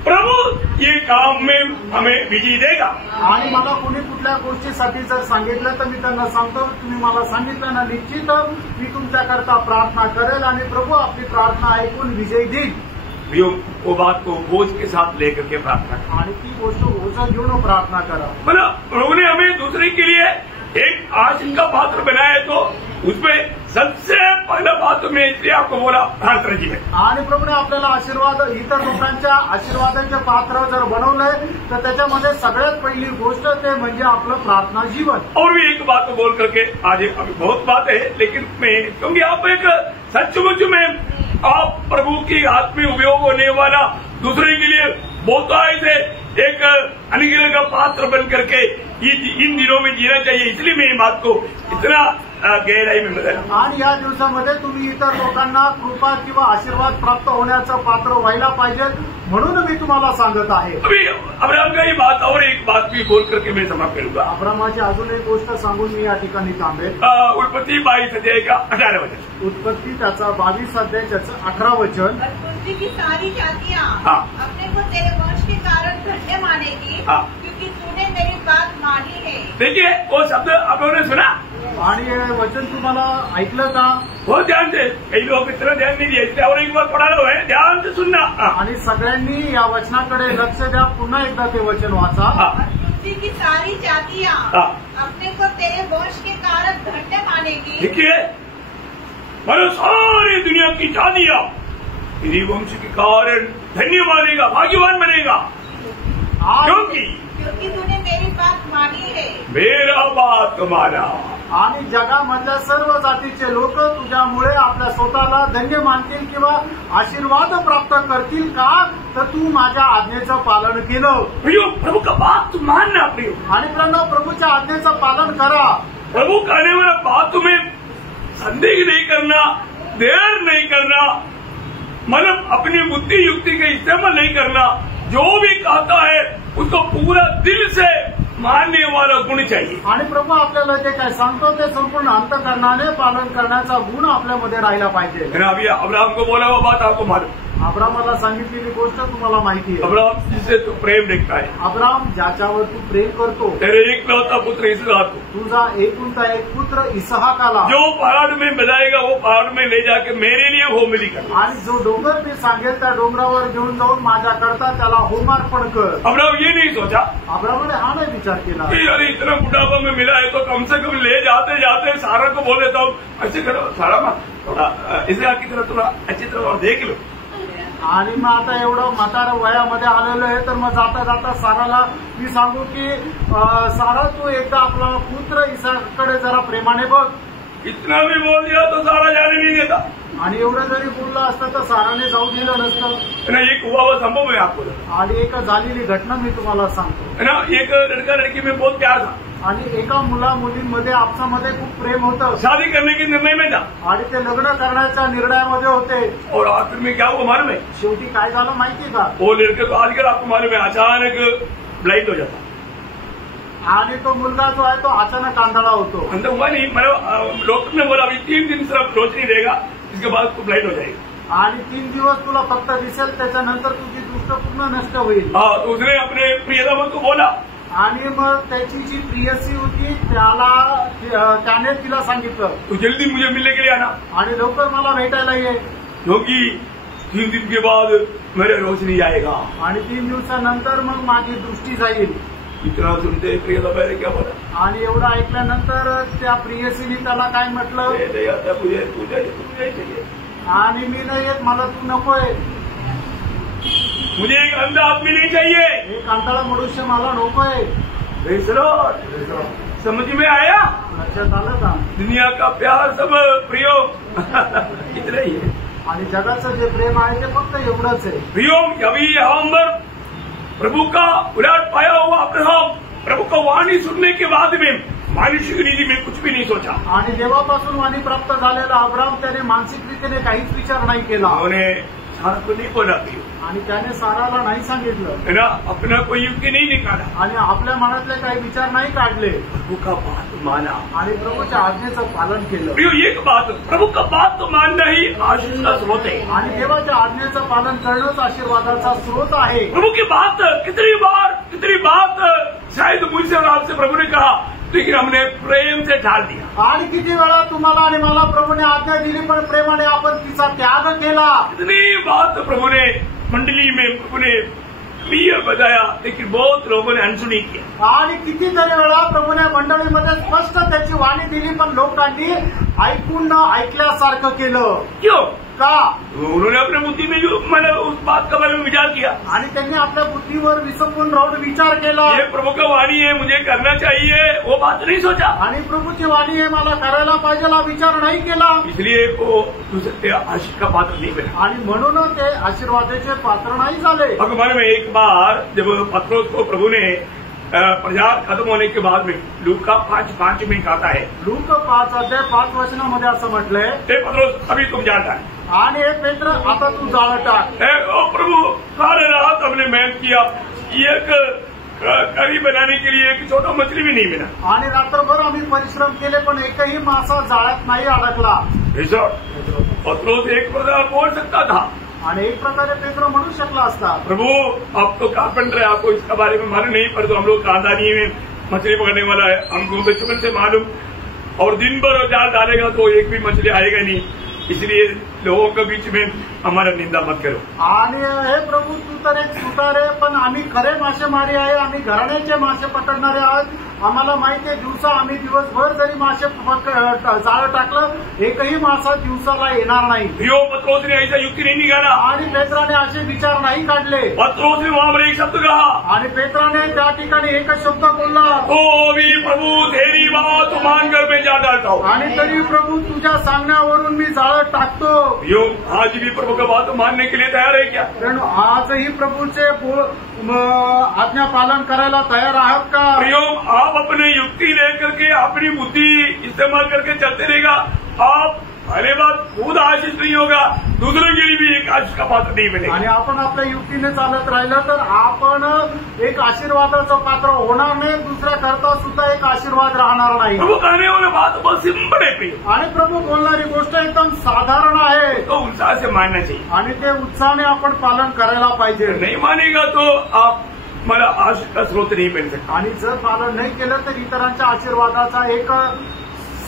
प्रभु ये काम में हमें विजय देगा। आणि मला कोणी कुठल्या गोष्टीसाठी जर सांगितलं तर मी त्यांना सांगतो, तुम्ही मला सांगितलं ना, निश्चित मी तुमच्याकरता प्रार्थना करेल आणि प्रभू आपली प्रार्थना ऐकून विजय देईल। वो बात को बोझ के साथ लेकर के प्रार्थना करें आणि ती गोष्ट ओझं घेऊन प्रार्थना करा। मतलब प्रभु ने हमें दूसरे के लिए एक आशीष का पात्र बनाया है, तो उसमें सबसे पहला बात तो मैं इसलिए आपको बोला प्रार्थना जीवन। आणि प्रभूने आपल्याला आशीर्वाद, इतर लोकांच्या आशीर्वादाचे पात्र जर बनवलंय तर त्याच्यामध्ये सगळ्यात पहिली गोष्ट ते म्हणजे आपलं प्रार्थना जीवन। और भी एक बात बोल करके आज अभी बहुत बात है, लेकिन मैं क्योंकि आप एक सचमुच में आप प्रभु की हाथ में उपयोग होने वाला दूसरे के लिए बहुत से एक अनुग्रह का पात्र बन करके इन दिनों में जीना चाहिए, इसलिए मैं ये बात को इतना गहराई में बताया। आणि या दिवसामध्ये तुम्ही इतर लोकांना कृपा किंवा आशीर्वाद प्राप्त होण्याचं पात्र व्हायला पाहिजे, म्हणून मी तुम्हाला सांगत आहे। अभी अब्राहम का ही बात और एक बात भी बोल करके मैं समाप्त करूंगा। अब्रामाची अजून एक गोष्ट सांगून मी या ठिकाणी थांबेल। उत्पत्ति 22 अध्याय का 18 वचन। उत्पत्ति त्याचा 22 अध्याय त्याचं 18 वचन। पृथ्वी की सारी जातियां हाँ। अपने को तेरे वंश के कारण धन्य मानेगी, हाँ। क्योंकि तूने मेरी बात मानी है। देखिए वो शब्द आप लोगों ने सुना, आणि हे वचन तुम्हाला ऐकलं का? बहुत ध्यान से, कई लोग इतना ध्यान नहीं दिया, इसलिए और एक बार पढ़ा लो है, ध्यान से सुनना। आणि सगळ्यांनी या वचनाकडे लक्ष द्या, पुन्हा एकदा ते वचन वाचा। और पृथ्वी की सारी जातियां हाँ। अपने को तेरे वंश के कारण धन्य मानेगी। देखिए मानो सारी दुनिया की जातियां तेरी वंश के कारण धन्य मानेगा, भाग्यवान बनेगा, क्योंकि तूने मेरी बात मानी है। मेरा बात माना। आणि जगामधल्या सर्व जातीचे लोक तुझ्यामुळे आपल्या स्वतःला धन्य मानतील किंवा आशीर्वाद प्राप्त करतील का, तर तू माझ्या आज्ञेचं पालन केलं। प्रियो प्रभु का बात मानना प्रियो, आणि प्रभूच्या आज्ञेचं पालन करा। प्रभु कहने वाला बात तुम्हें संदेह नहीं करना, देर नहीं करना, मतलब अपनी बुद्धि युक्ति का इस्तेमाल नहीं करना, जो भी कहता है उसको पूरा दिल से मानने वाला गुण चाहिए। आणि प्रभू आपल्याला जे काय सांगतो ते संपूर्ण अंतःकरणाने पालन करण्याचा गुण आपल्यामध्ये राहिला पाहिजे। अभी अब्राहम को बोला वो बात आपको मालूम, अब्राहमाला सांगितलेली गोष्ट तुम्हाला माहिती आहे। अब्राहम जिससे तू प्रेम देखता है, अब्राहम ज्याच्यावर तू प्रेम करतो, तेरे एकलौता पुत्र इसहाक को, तुझा एकुलता एक पुत्र इसहाकाला जो पहाड़ में बजाएगा वो पहाड़ में ले जाके मेरे लिए होमबलि कर। आणि जो डोंगर मी सांगेल त्या डोंगरावर घेऊन जाऊन माझ्याकरता त्याला होमार्पण कर। अब्राहम ये नहीं सोचा अब्राहमाने हा नाही विचार केला कि अरे इतना बुढ़ापा में मिला है तो कम से कम ले जाते जाते सारा को बोल देता हूँ, ऐसे करो सारा थोड़ा इसहाक की तरह थोड़ा अच्छी तरह और देख लो। आणि मग आता एवढं म्हातारा वयामध्ये आलेलं आहे, तर मग जाता जाता साराला मी सांगू की सारा तू एकदा आपला पुत्र इसहाकडे जरा प्रेमाने बघ। इतना भी बोल दिया तो सारा जाने नहीं देता, आणि एवढं जरी बोललं असतं तर साराने जाऊ दिलं नसतं। ना एक हुआ वो संभव है आपको, आणि एक झालेली घटना मी तुम्हाला सांगतो। है ना, एक लड़का लड़की में बहुत प्यार था, आणि एका मुला मुलींमध्ये आपसामध्ये खूप प्रेम होतं, शादी करने के निर्णय में था, आणि ते लग्न करण्याच्या निर्णयामध्ये होते। और आखिर में क्या हुआ मालूम है? शेवटी काय झालं माहिती का? वो लड़के को आजकल आपको मालूम है अचानक ब्लाइंड हो जाता, आणि तो मुलगा जो आहे तो अचानक आंधळा होतो। अंदर हुआ नहीं, मतलब डॉक्टर ने बोला अभी 3 दिन सिर्फ रोशनी देगा, इसके बाद तो ब्लाइंड हो जाएगा। आणि 3 दिवस तुला फक्त दिसेल, त्याच्यानंतर तुझी दृष्टी पूर्ण नष्ट होईल। हाँ, तो उसने अपने प्रियतम को बोला, आणि मग त्याची जी प्रियसी होती त्याने तिला सांगितलं तो जल्दी मुझे मिलने के लिए आना, आणि लवकर मला भेटायला ये, क्योंकि 3 दिन के बाद मेरे रोशनी आएगा। आणि 3 दिवसानंतर मग माझी दृष्टी जाईल। इतना सुनते प्रियतम ने क्या बोला, आणि एवढं ऐकल्यानंतर त्या प्रियसीने त्याला काय म्हटलं, मुझे तुझे चाहिए, आणि मी नाही येत, मला तू नकोय, मुझे एक अंधा आदमी नहीं चाहिए, एक आंधळा मनुष्य मला नकोय। समझ में आया? लक्षात आलं का? दुनिया का प्यार सब प्रियो इतना ही है, आणि जगाचं जे प्रेम आहे ते फक्त एवढंच आहे। प्रियो अभी हम प्रभु का उलाट पाया हुआ अब्राहम प्रभु का वाणी सुनने के बाद में मानसिक रीति में कुछ भी नहीं सोचा, आणि देवापासून वाणी प्राप्त झालेला अब्राहम त्याने मानसिक रीतीने काहीच विचार नाही केला। उन्होंने सारा को नहीं बोला प्रियो, आणि त्याने साराला नाही सांगितलं, है ना, अपना कोई युक्ति नहीं निकाला आणि आपल्या मनातले काही विचार नाही काढले प्रभु का बात माना आणि प्रभूच्या आज्ञेचं पालन केलं. प्रियो, एक बात, प्रभु का बात तो मानना ही आशीष का स्रोत है. आणि देवाच्या आज्ञेचं पालन करणंच आशीर्वादाचा स्रोत आहे. प्रभु की बात कितनी बात शायद मुझसे और आपसे प्रभु ने कहा, लेकिन हमने प्रेम से टाल दिया. आणि किती वेळा तुम्हाला आणि मला प्रभूने आज्ञा दिली, पण प्रेमाने आपण तिचा त्याग केला. इतनी बात प्रभु ने मंडली में प्रभु ने क्लियर बताया, लेकिन बहुत लोगों ने अनसुनी किया. आणि कितीतरी वेळा प्रभूने मंडळीमध्ये स्पष्ट त्याची वाणी दिली, पण लोकांनी ऐकून न ऐकल्यासारखं केलं. क्यों? का? उन्होंने अपने बुद्धि में जो मैंने उस बात का बारे में विचार किया, आणि त्यांनी आपल्या बुद्धीवर विसंबून राहून विचार केला. ये प्रभु का वाणी है, मुझे करना चाहिए, वो बात नहीं सोचा. आणि प्रभूची वाणी आहे, मला करायला पाहिजे हा विचार नाही केला. इसलिए वो दूसरे आशीष का पात्र नहीं बना. आणि म्हणून ते आशीर्वादाचे पात्र नाही झाले. भगवान में एक बार जब पत्रोस को प्रभु ने प्रचार खत्म होने के बाद में लूका 5:5 में कहता है, लूक 5:5 असं म्हटलंय, हे पत्रोस अभी तुम जानता है, आणि हे पेत्र आता तू जाळं टाक. ओ प्रभु, सारे रात हमने मेहनत किया, एक करी बनाने के लिए एक छोटा मछली भी नहीं मिला. आणि रात्रभर आम्ही परिश्रम केले, पण एकही मासा जाळ्यात नाही अडकला. पत्रोस एक प्रकार बोल सकता था, आणि एक प्रकारे पेत्र म्हणू शकला असता, प्रभु आप तो कारपेंटर है, आपको इसका बारे में मालूम नहीं, पर तो हम लोग खानदानी में मछली पकड़ने वाला है, हमको बचपन से मालूम, और दिन भर जाल डालेगा तो एक भी मछली आएगा नहीं, इसलिए लोगों के बीच में हमारा निंदा मत करो. आणि हे प्रभू, तू तर एक सुतारे, पण आम्ही खरे मासेमारी आहे, आम्ही घराण्याचे मासे पकडणारे आहोत. आम्हाला माहिती आहे, दिवसा आम्ही दिवसभर जरी मासे जाळं टाकलं, एकही मासा दिवसाला येणार नाही. प्रियो, पत्रोस ने ऐसा युक्ति नहीं निकाला, आणि पेत्राने असे विचार नाही काढले. पत्रोस ने वहां पर एक शब्द कहा, आणि पेत्राने त्या ठिकाणी एकच शब्द बोलला, तो भी प्रभु तेरी बात मानकर मैं जाल डालता हूँ. आणि तरी प्रभू तुझ्या सांगण्यावरून मी जाळं टाकतो. प्रियो, आज भी प्रभु का बात मानने के लिए तैयार है क्या? कारण आजही प्रभूचे आज्ञा पालन करायला तयार आहात का? प्रियो, आप अपनी युक्ति लेकर के अपनी बुद्धि इस्तेमाल करके चलते रहेगा, आप पहले बात खुद आशीष नहीं होगा, दूसरों के लिए भी एक आशीष का पात्र नहीं बनेगा. आणि आपण आपल्या युक्तीने चालत राहिलं तर आपण एक आशीर्वादाचं पात्र होणार नाही, दुसऱ्या करता सुद्धा एक आशीर्वाद राहणार नाही. प्रभु कहने वाली बात बहुत सिंपल है प्रिय, आणि प्रभू बोलणारी गोष्ट एकदम साधारण आहे. तो उत्साह से मानना चाहिए, आणि ते उत्साहाने आपण पालन करायला पाहिजे. नहीं मानेगा तो आप मला आशीष का स्रोत नहीं बन सकता. आणि जर पालन नाही केलं तर इतरांच्या आशीर्वादाचा एक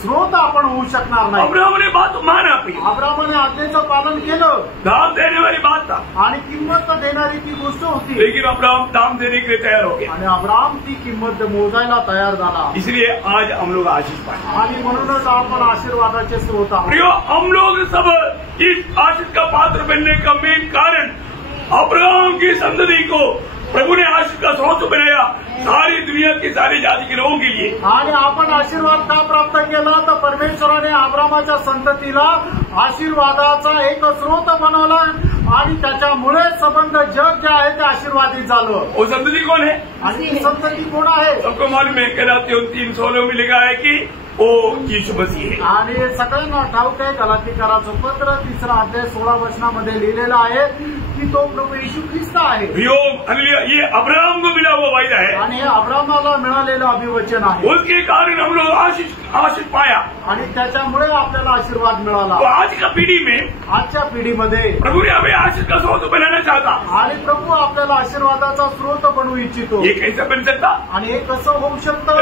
स्रोत आपण होऊ शकणार नाही. अब्राहम ने बात माना प्रिय, अब्राहमाने आज्ञेचं पालन केलं, दाम देने वाली बात था, आणि किंमत देणारी ती गोष्ट होती. लेकिन अब्राहम दाम देने के लिए तैयार हो गया, आणि अब्राहम ती किंमत मोजायला तयार झाला. इसलिए आज हम लोग आशीष पाए. आणि म्हणूनच आपण आशीर्वादाचे स्रोत आहोत. प्रियो, हम लोग सब इस आशीष का पात्र बनने का मेन कारण अब्राहम की संतति को प्रभु ने आशीष का स्रोत बनाया, सारी दुनिया की सारी जाति के लोगों के लिए. आणि आपण आशीर्वाद का प्राप्त केला, तर परमेश्वराने अब्रामाच्या संततीला आशीर्वादाचा एक स्रोत बनवला, आणि त्याच्यामुळे संबंध जग जे आहे ते आशीर्वादित झालं. वो संतति कौन है? आणि ती संतती कोण आहे? सबको मालूम है, गलातियों 3:16 में लिखा है कि वो यीशु मसीह है. आणि सगळ्यांना ठाऊक आहे, गलातीकराचं पत्र 3:16 लिहिलेलं आहे की तो प्रभू येशू ख्रिस्त आहे. ये अब्राहम को मिला हुआ वायदा है, आणि हे अब्रामाला मिळालेलं अभिवचन आहे. उसके कारण हम लोग आशीष पाया, आणि त्याच्यामुळे आपल्याला आशीर्वाद मिळाला. तो आज का पीढ़ी में, आजच्या पिढीमध्ये प्रभु ने हमें आशीष का स्रोत बनाना चाहता, आणि प्रभू आपल्याला आशीर्वादाचा स्रोत बनवू इच्छितो. ये कैसे बन सकता? आणि हे कसं होऊ शकतं?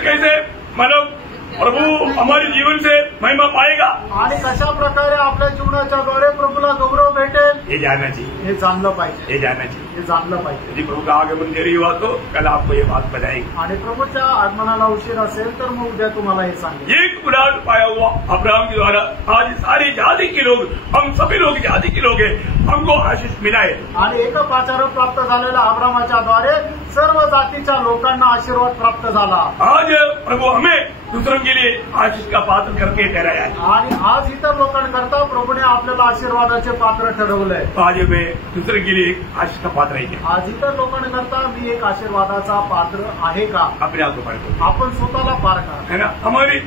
कैसे मतलब प्रभु हमारे जीवन से महिमा पाएगा, आणि कशा प्रकारे आपल्या जीवनाच्या द्वारे प्रभूला गौरव भेटेल, ये जानना चाहिए, हे जाणलं पाहिजे. ये जानना चाहिए. हे जाणलं पाहिजे. यदि प्रभु का आगमन देरी हुआ तो कल आपको ये बात बताएंगे. आणि प्रभूच्या आगमनाला उशीर असेल तर मग उद्या तुम्हाला हे सांगेल. एक बुलाहट पाया हुआ अब्राहम के द्वारा आज सारी जाति के लोग, हम सभी लोग जाति के लोग हैं, हमको आशीष मिला है. आणि एक पाचार प्राप्त झालेल्या अब्रामाच्या द्वारे सर्व जातीच्या लोकांना आशीर्वाद प्राप्त झाला. आज प्रभु हमें दूसरों के लिए आशीष का पात्र करके ठहराया है. आणि आज इतर लोकांकरता प्रभूने आपल्याला आशीर्वादाचे पात्र ठरवलंय. आज मैं दूसरे के लिए आशीष का पात्र है. आज इतर लोकांकरता मी एक आशीर्वादाचा पात्र आहे का? अपने आप को पार आपण स्वतःला पार करा, है ना. हमारे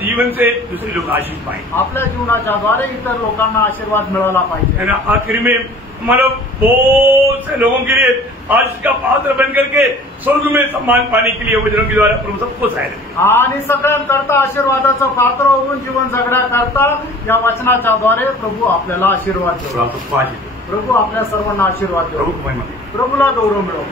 जीवन से दूसरे लोग आशीष पाए, आपल्या जीवनाच्या द्वारे इतर लोकांना आशीर्वाद मिळाला पाहिजे. है ना. आखिर में मतलब बहुत से लोगों के लिए आज का पात्र बन करके स्वर्ग में सम्मान पाने के लिए वचनों के द्वारा प्रभु सबको सहायता करें। आणि सगळ्यांकरता आशीर्वादाचं पात्र होऊन जीवन जगण्याकरता या वचनाच्या द्वारे प्रभु आपल्याला आशीर्वाद देतो. प्रभु आपल्या सर्वांना आशीर्वाद देतो. प्रभुला गौरव मिळो.